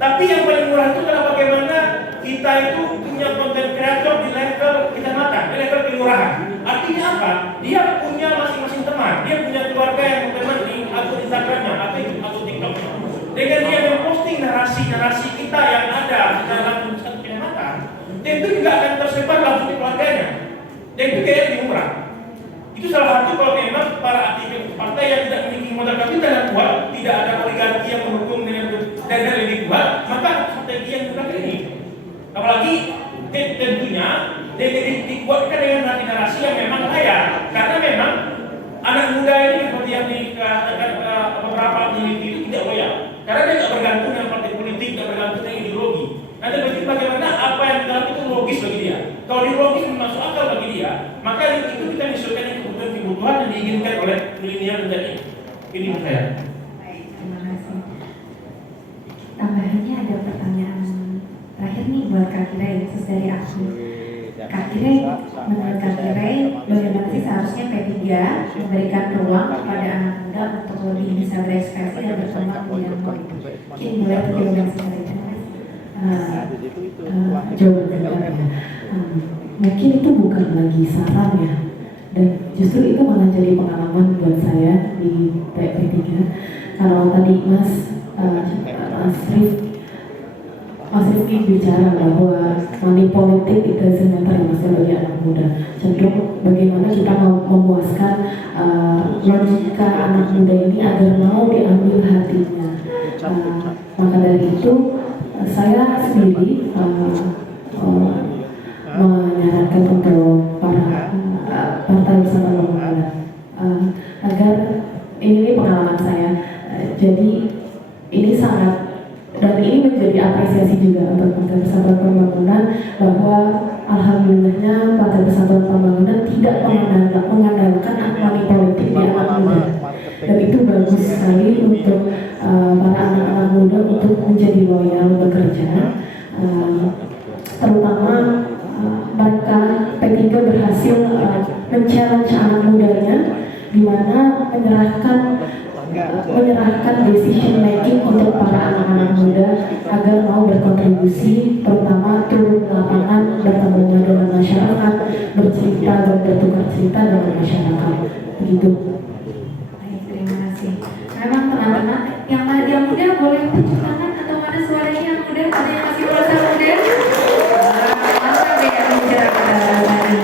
Tapi yang paling murah itu adalah bagaimana kita itu punya konten kreator di level kecamatan, di level kelurahan. Artinya apa? Dia punya masing-masing teman, dia punya keluarga yang berteman di akun Instagramnya atau TikToknya. Dengan dia memposting narasi-narasi kita yang ada di dalam satu kecamatan, tentu juga akan tersebar langsung di keluarganya. Dan itu kayaknya lebih murah. Itu salah satu kalau memang para aktivis partai yang tidak memiliki modal kapital yang kuat, tidak ada oligarki yang mendukung dengan dana lebih kuat, maka strategi yang gunakan ini. Apalagi tentunya dikuatkan dengan narasi yang memang layak, karena memang anak muda ini seperti yang dikatakan beberapa peneliti itu tidak loyal, karena dia tidak bergantung dengan partai politik, tidak bergantung dengan ideologi. Nanti bagaimana apa yang kita lakukan itu logis bagi dia. Kalau dia logis dia, maka itu kita menyesuaikan dengan kebutuhan yang diinginkan oleh milenial dan tadi. Ini menurut saya. Baik, terima kasih. Tambahannya ada pertanyaan terakhir nih buat Kak Kirai, khusus dari aku. Kak Kirai, menurut Kak Kirai, bagaimana sih seharusnya P3 memberikan ruang kepada anak muda untuk lebih bisa berekspresi dan berkembang di bidang politik? Mungkin mulai dari Mas Kirai. Jawaban saya, mungkin itu bukan lagi saran ya, dan justru itu malah jadi pengalaman buat saya di P3. Kalau tadi Mas Rifki bicara bahwa money politik itu sebenarnya masih bagi anak muda, cenderung bagaimana kita mau memuaskan logika anak muda ini agar mau diambil hatinya. Maka dari itu saya sendiri menyarankan untuk para partai bersama pembangunan agar ini pengalaman saya. Jadi ini sangat, dan ini menjadi apresiasi juga untuk Partai Persatuan Pembangunan, bahwa alhamdulillahnya Partai Persatuan Pembangunan tidak mengandalkan money politik di anak muda, dan itu bagus sekali untuk para anak-anak muda untuk menjadi loyal bekerja, terutama mereka P3 berhasil men-challenge anak mudanya, di mana menyerahkan decision making untuk para anak-anak muda agar mau berkontribusi, terutama turun lapangan, bertemu dengan masyarakat, bercerita dan bertukar cerita dengan masyarakat. Begitu. Baik, terima kasih. Memang teman-teman yang muda boleh tunjuk tangan atau mana suaranya yang muda, ada yang masih merasa muda? Masa beda bicara tadi.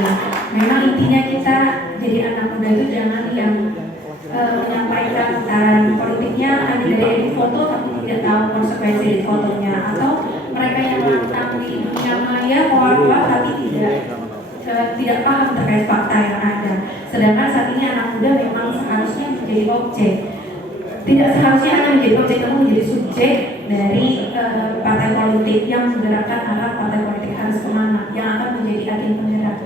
Memang intinya kita jadi anak muda itu jangan yang menyampaikan politiknya ambil dari edit foto tapi tidak tahu konsekuensi dari fotonya, atau mereka yang lantang di dunia maya keluar tapi tidak paham terkait fakta yang ada. Sedangkan saat ini anak muda memang seharusnya menjadi objek, tidak seharusnya Anda menjadi objek, namun menjadi subjek dari partai politik yang menggerakkan arah partai politik harus kemana, yang akan menjadi agen penggerak.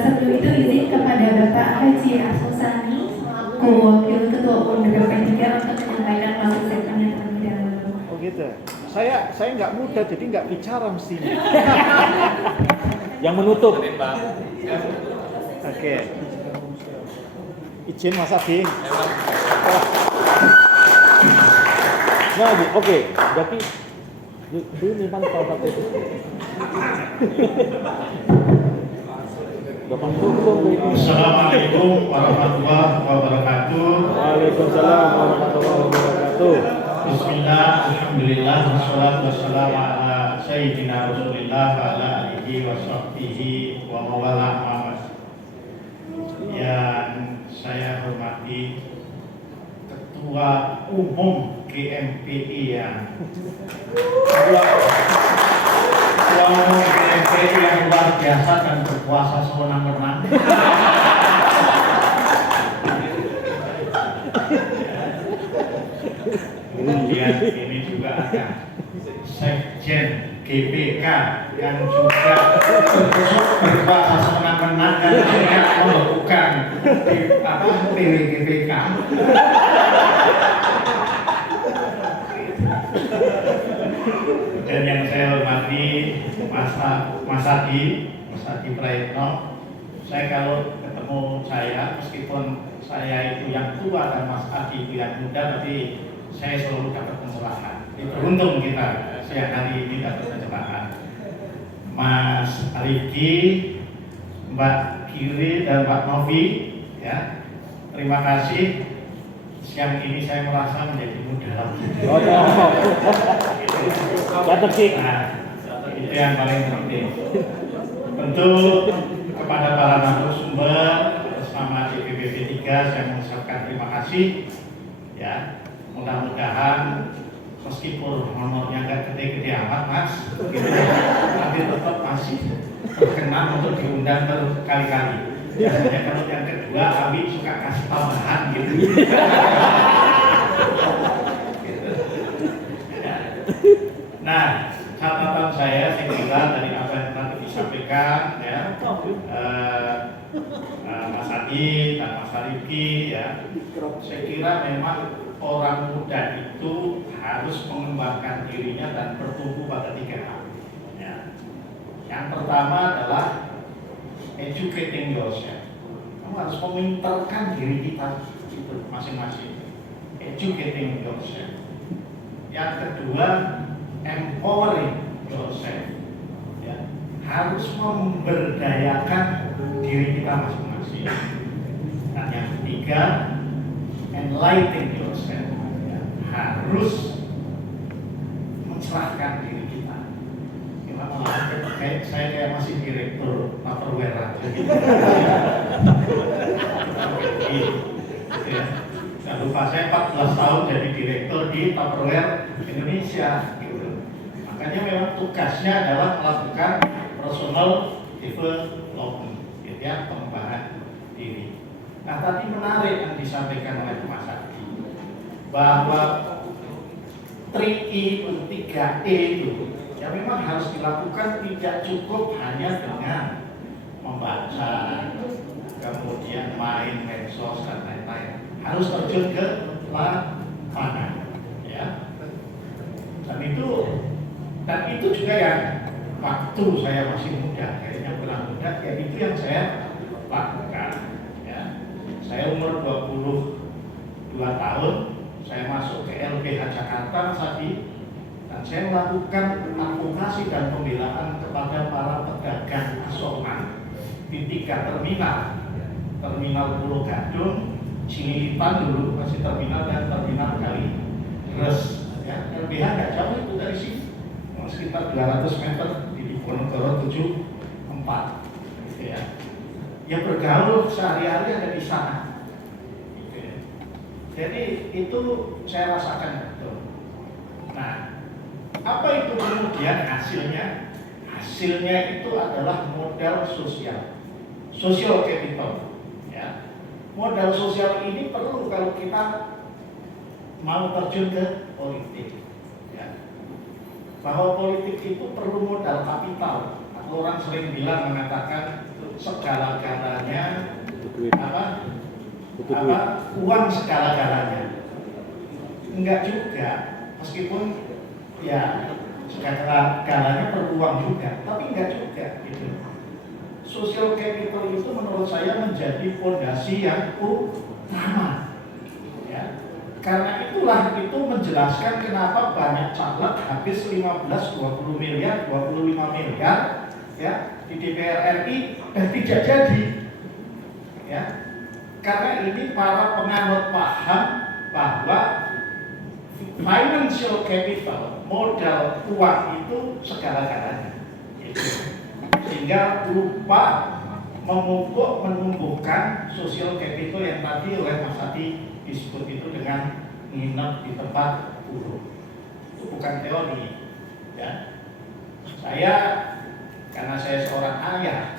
Sebelum itu izin kepada Bapak Haji Arsul Sani, Wakil Ketua Umum P3 untuk menyampaikan closing statement-nya terlebih dahulu. Oh gitu. Saya nggak muda jadi nggak bicara mestinya. Yang menutup. Oke. Izin Mas Adi. Nah, oke. Jadi ini mantap satu itu. Assalamualaikum warahmatullahi wabarakatuh. Waalaikumsalam warahmatullahi wabarakatuh. Bismillah, alhamdulillah, wassalatu wassalamu ala sayyidina Rasulillah wa ala alihi wa sahbihi wa mawala Muhammad. Yang saya hormati Ketua Umum GMPI yang Ketua Umum GMPI yang luar biasa dan berkuasa sewenang-wenang. Kemudian ini juga ada Sekjen GBK yang juga berkuasa sewenang-wenang dan juga melakukan PWGBK. Dan yang saya hormati Mas Adi Praetno. Saya kalau ketemu meskipun saya itu yang tua dan Mas Adi itu yang muda, tapi saya selalu dapat pencerahan. Beruntung kita siang hari ini dapat pencerahan. Mas Riki, Mbak Kiri dan Pak Novi, ya, terima kasih. Siang ini saya merasa menjadi muda lagi. Nah, itu yang paling penting. Tentu kepada para narasumber bersama DPP 3 saya mengucapkan terima kasih. Ya, mudah-mudahan meskipun nomornya nggak gede-gede amat Mas, gitu, tapi tetap masih berkenan untuk diundang berkali-kali. Biasanya kalau yang kedua kami suka kasih tambahan gitu. Nah, catatan saya kira dari apa yang tadi disampaikan, ya, Adi dan Mas Arifki ya, saya kira memang orang muda itu harus mengembangkan dirinya dan bertumbuh pada 3 hal. Ya. Yang pertama adalah educating yourself. Kamu harus memintarkan diri kita itu masing-masing. Educating yourself. Yang kedua, empowering yourself. Ya. Harus memberdayakan diri kita masing-masing. Dan yang ketiga, enlighten yourself. Ya. Harus mencerahkan diri kita. Saya kayak masih direktur Tupperware aja gitu. Ya. Jangan lupa saya 14 tahun jadi direktur di Tupperware Indonesia gitu. Makanya memang tugasnya adalah melakukan personal development, gitu ya, pengembangan diri. Nah tadi menarik yang disampaikan oleh Mas Adi bahwa 3E atau 3E itu ya memang harus dilakukan, tidak cukup hanya dengan membaca, kemudian main medsos dan lain-lain. Harus terjun ke lapangan, ya. Dan itu juga yang waktu saya masih muda, kayaknya kurang muda, ya itu yang saya lakukan. Ya. Saya umur 22 tahun, saya masuk ke LBH Jakarta tadi, dan saya melakukan advokasi dan pembelaan kepada para pedagang asongan di 3 terminal. Terminal Pulau Gadung, Cililitan dulu masih terminal, dan terminal Kalideres. Ya, LBH nggak jauh itu dari sini, sekitar 200 meter di Diponegoro 74. Gitu ya. Yang bergaul sehari-hari ada di sana. Gitu ya. Jadi itu saya rasakan betul. Nah, apa itu kemudian hasilnya? Hasilnya itu adalah modal sosial, social capital. Ya. Modal sosial ini perlu kalau kita mau terjun ke politik. Ya. Bahwa politik itu perlu modal kapital. Atau orang sering bilang mengatakan segala-galanya uang segala-galanya. Enggak juga, meskipun ya segala-galanya perlu uang juga, tapi enggak juga gitu. Social capital itu menurut saya menjadi fondasi yang utama. Ya. Karena itulah itu menjelaskan kenapa banyak caleg habis 15-20 miliar, 25 miliar ya di DPR RI dan tidak jadi. Ya. Karena ini para penganut paham bahwa financial capital, modal uang itu segala-galanya. Sehingga lupa menumbuhkan social capital yang tadi oleh Mas Adi disebut itu dengan nginep di tempat buruk. Itu bukan teori. Ya. Karena saya seorang ayah,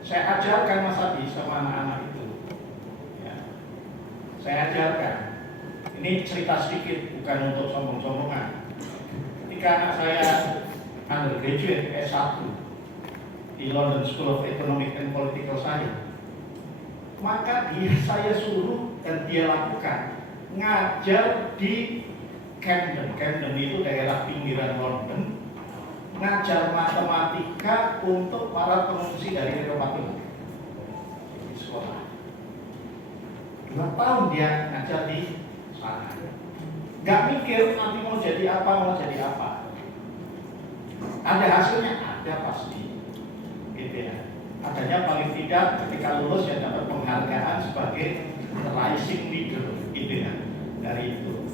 saya ajarkan Mas Adi sama anak-anak itu. Ya. Saya ajarkan. Ini cerita sedikit, bukan untuk sombong-sombongan. Ketika anak saya undergraduate S1 di London School of Economic and Political Science, maka saya suruh dan dia lakukan ngajar di Camden. Camden itu daerah pinggiran London, ngajar matematika untuk para pengungsi dari Eropa Timur di sekolah. 2 tahun dia ngajar di sana. Gak mikir nanti mau jadi apa. Ada hasilnya, ada pasti. Gitu ya. Adanya paling tidak ketika lulus ya dapat penghargaan sebagai rising leader, gitu ya, dari itu.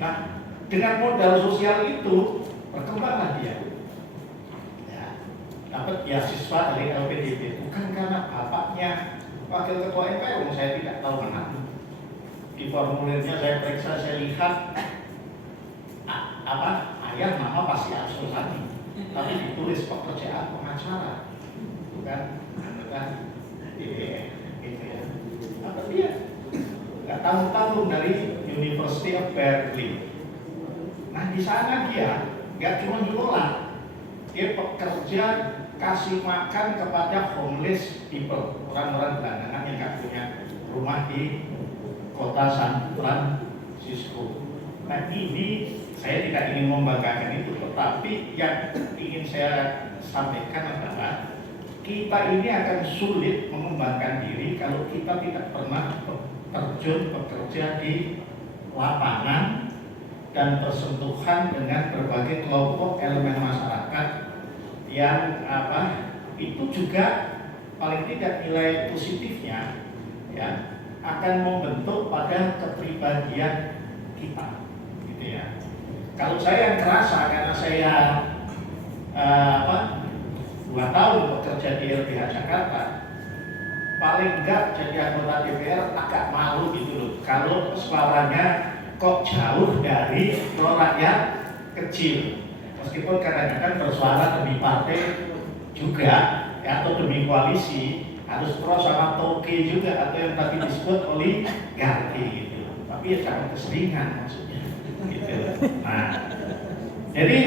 Nah, dengan modal sosial itu berkembanglah dia. Ya, dapat beasiswa dari LPDP, bukan karena bapaknya wakil ketua MPR, saya tidak tahu mana. Di formulirnya saya periksa, saya lihat ayah mama pasti Arsul Sadi, tapi ditulis pekerjaan pengacara, bukan gitu ya. Apa dia? Nggak tahun-tahun dari University of Berkeley. Nah di sana dia nggak cuma nyuruh, dia pekerja kasih makan kepada homeless people, orang-orang gelandangan yang nggak punya rumah di kota San Francisco. Nah ini saya tidak ingin membanggakan itu, tetapi yang ingin saya sampaikan adalah kita ini akan sulit mengembangkan diri kalau kita tidak pernah terjun bekerja di lapangan dan bersentuhan dengan berbagai kelompok elemen masyarakat yang itu juga paling tidak nilai positifnya ya akan membentuk pada kepribadian kita, gitu ya. Kalau saya yang kerasa karena saya 2 tahun bekerja di LBH Jakarta, paling enggak jadi anggota DPR agak malu gitu loh. Kalau suaranya kok jauh dari rakyat kecil, meskipun kadang-kadang bersuara demi partai juga ya, atau demi koalisi harus pro sama toke juga, atau yang tadi disebut oligarki gitu. Tapi ya jangan keseringan maksudnya gitu. Nah, jadi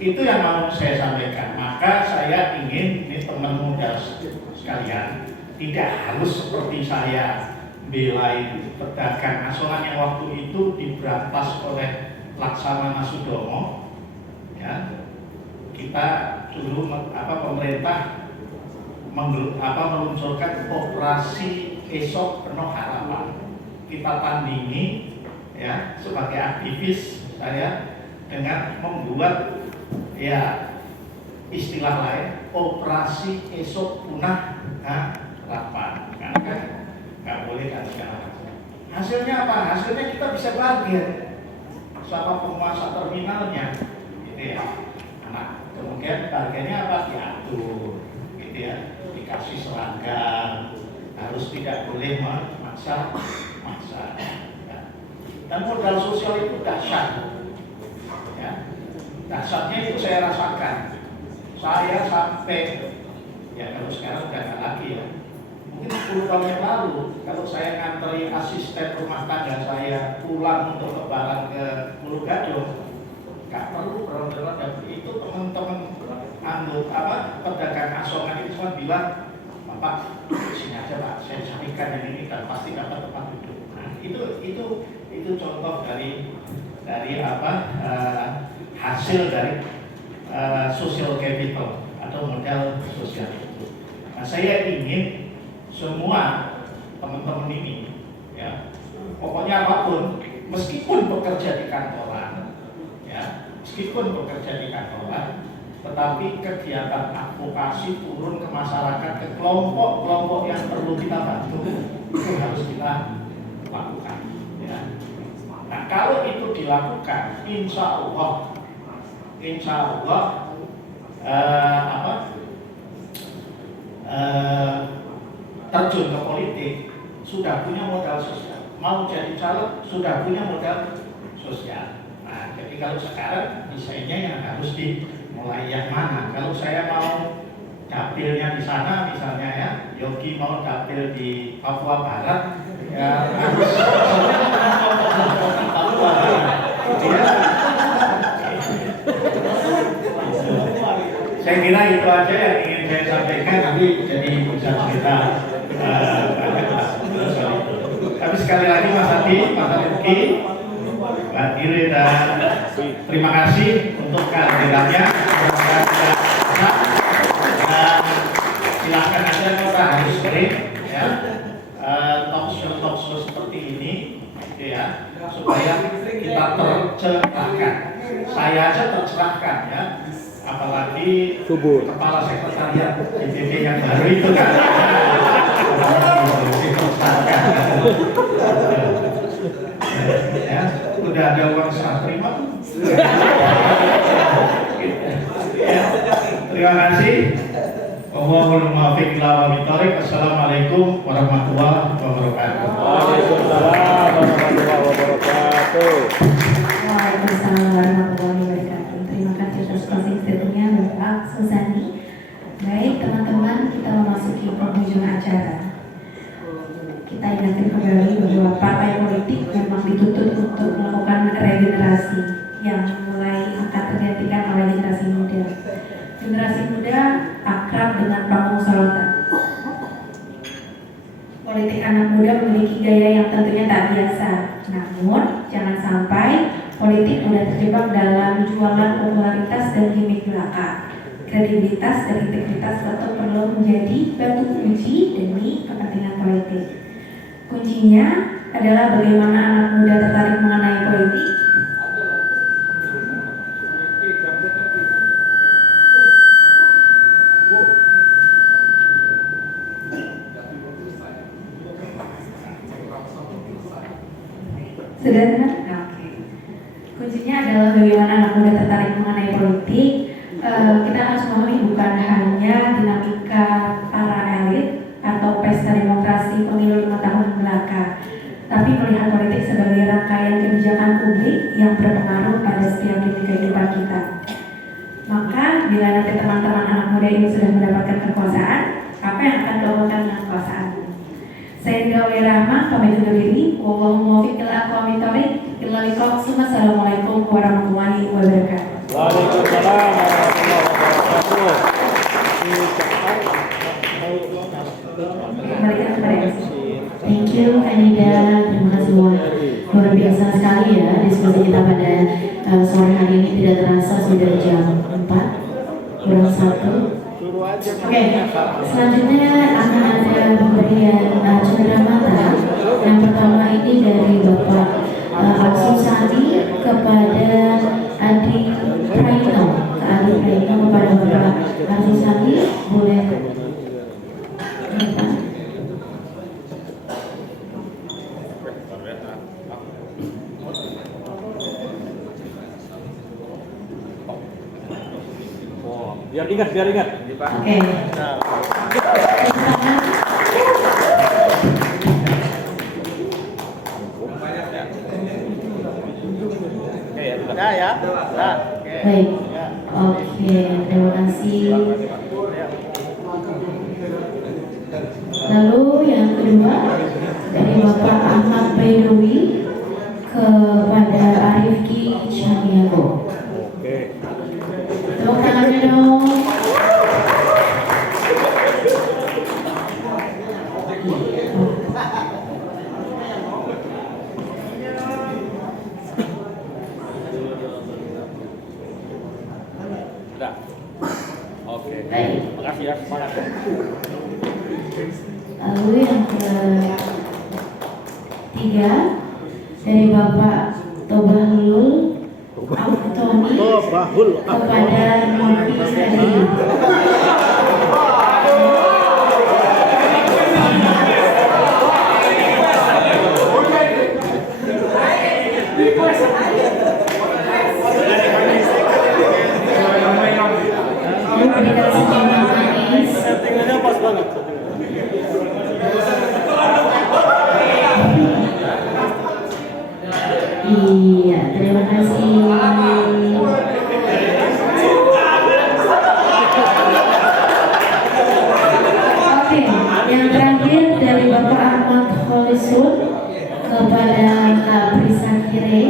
itu yang mau saya sampaikan. Maka saya ingin ini teman muda sekalian tidak harus seperti saya belain pedagang asongan yang waktu itu diberantas oleh Laksamana Sudomo. Ya, kita dulu pemerintah meluncurkan operasi esok penuh harapan. Kita tandingi ya sebagai aktivis saya dengan membuat ya istilah lain operasi esok punah harapan. Karena nggak boleh kan segala macam. Hasilnya apa? Hasilnya kita bisa bargain sama penguasa terminalnya, gitu ya. Nah, kemudian bargainnya apa? Diatur, gitu ya. Dikasih seragam, harus tidak boleh memaksa. Ya. Dan modal sosial itu dahsyat. Ya. Dahsyatnya itu saya rasakan. Saya sampai ya kalau sekarang udah nggak lagi ya. Mungkin 10 tahun yang lalu, kalau saya ngantri asisten rumah tangga saya pulang untuk lebaran ke Pulau Gadung, nggak perlu beronda-ronda. Itu teman-teman pedagang asongan itu cuma bilang, Bapak sini aja Pak, saya carikan yang ini dan pasti dapat tempat duduk. Nah, itu contoh dari hasil dari social capital atau modal sosial itu. Nah, saya ingin semua teman-teman ini ya pokoknya apapun, meskipun bekerja di kantoran ya, tetapi kegiatan advokasi turun ke masyarakat, ke kelompok-kelompok yang perlu kita bantu, itu harus kita lakukan ya. Nah, kalau itu dilakukan, insya Allah terjun ke politik sudah punya modal sosial, mau jadi caleg sudah punya modal sosial. Nah, jadi kalau sekarang desainnya yang harus dimulai yang mana? Kalau saya mau dapilnya di sana misalnya ya, Yogi mau dapil di Papua Barat, ya harus Papua Barat. Ya. Saya kira itu aja yang ingin saya sampaikan, nanti jadi bisa cerita soal itu. Tapi sekali lagi Mas Adi, Mas Rifki, Mbak Diri dan terima kasih untuk kehadirannya. Dan silakan aja kita harus sering ya talk show seperti ini gitu ya, supaya kita tercerahkan. Saya aja tercerahkan ya. Apalagi subur kepala sekretariat DPP yang baru itu kan ya, udah ada uang serah terima ya. Terima kasih. Assalamualaikum warahmatullahi wabarakatuh. Waalaikumsalam warahmatullahi wabarakatuh. Waalaikumsalam warahmatullahi wabarakatuh. Terima kasih atas closing statement-nya Bapak Suzani. Baik teman-teman, kita memasuki penghujung acara. Kita ingatkan kembali bahwa partai politik memang dituntut untuk melakukan regenerasi yang mulai akan tergantikan oleh generasi muda. Generasi muda akrab politik anak muda memiliki gaya yang tentunya tak biasa. Namun, jangan sampai politik mudah terjebak dalam jualan popularitas dan gimmick belaka. Kredibilitas dan integritas tetap perlu menjadi batu kunci demi kepentingan politik. Kuncinya adalah bagaimana anak muda tertarik mengenai politik. Sederhana? Oke. Kuncinya adalah bagaimana anak muda tertarik mengenai politik. Kita harus memahami bukan hanya dinamika para elit atau pesta demokrasi pemilu 5 tahun belakang, tapi melihat politik sebagai rangkaian kebijakan publik yang berpengaruh pada setiap titik kehidupan kita. Maka bila nanti teman-teman anak muda ini sudah mendapatkan kekuasaan, apa yang akan dilakukan dengan kekuasaan? Saya Dawi Rahma, pamit undur diri. Wallahu muwaffiq ila aqwamit thoriq. Illa liqa. Assalamualaikum warahmatullahi wabarakatuh. Waalaikumsalam warahmatullahi wabarakatuh. Kembalikan kepada MC. Thank you Kanida, terima kasih luar biasa sekali ya diskusi kita pada sore hari ini. Tidak terasa sudah jam 4 kurang 1. Oke, selanjutnya akan ada pemberian cenderamata. Yang pertama ini dari Bapak Susani kepada Adi Praino. Adi Praino kepada Bapak Susani, boleh. Biar ingat. Oke. Baik. Oke, terima kasih. Lalu yang kedua dari Bapak Ahmad Baidowi kepada Arifki Chaniago. Tepuk tangannya dong. Oke. Baik. Makasih ya, semangat. Lalu yang ketiga dari Bapak Tobahlul Antoni kepada Murti Sadi. Memberikan senyuman manis. Settingannya pas banget. Iya, terima kasih. Oke, yang terakhir dari Bapak Ahmad Kholisun kepada Kak Prisa Kire.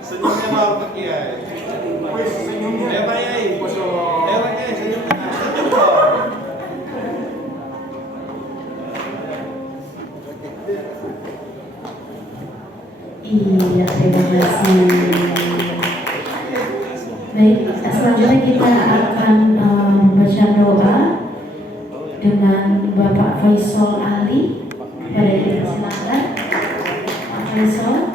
Senyumnya mau ke Kiai. Senyumnya. Pak Yai. Pak Yai senyumnya. Iya, terima kasih. Baik, selanjutnya kita akan membaca doa dengan Bapak Faisal Ali. Pada silakan, Pak Faisal.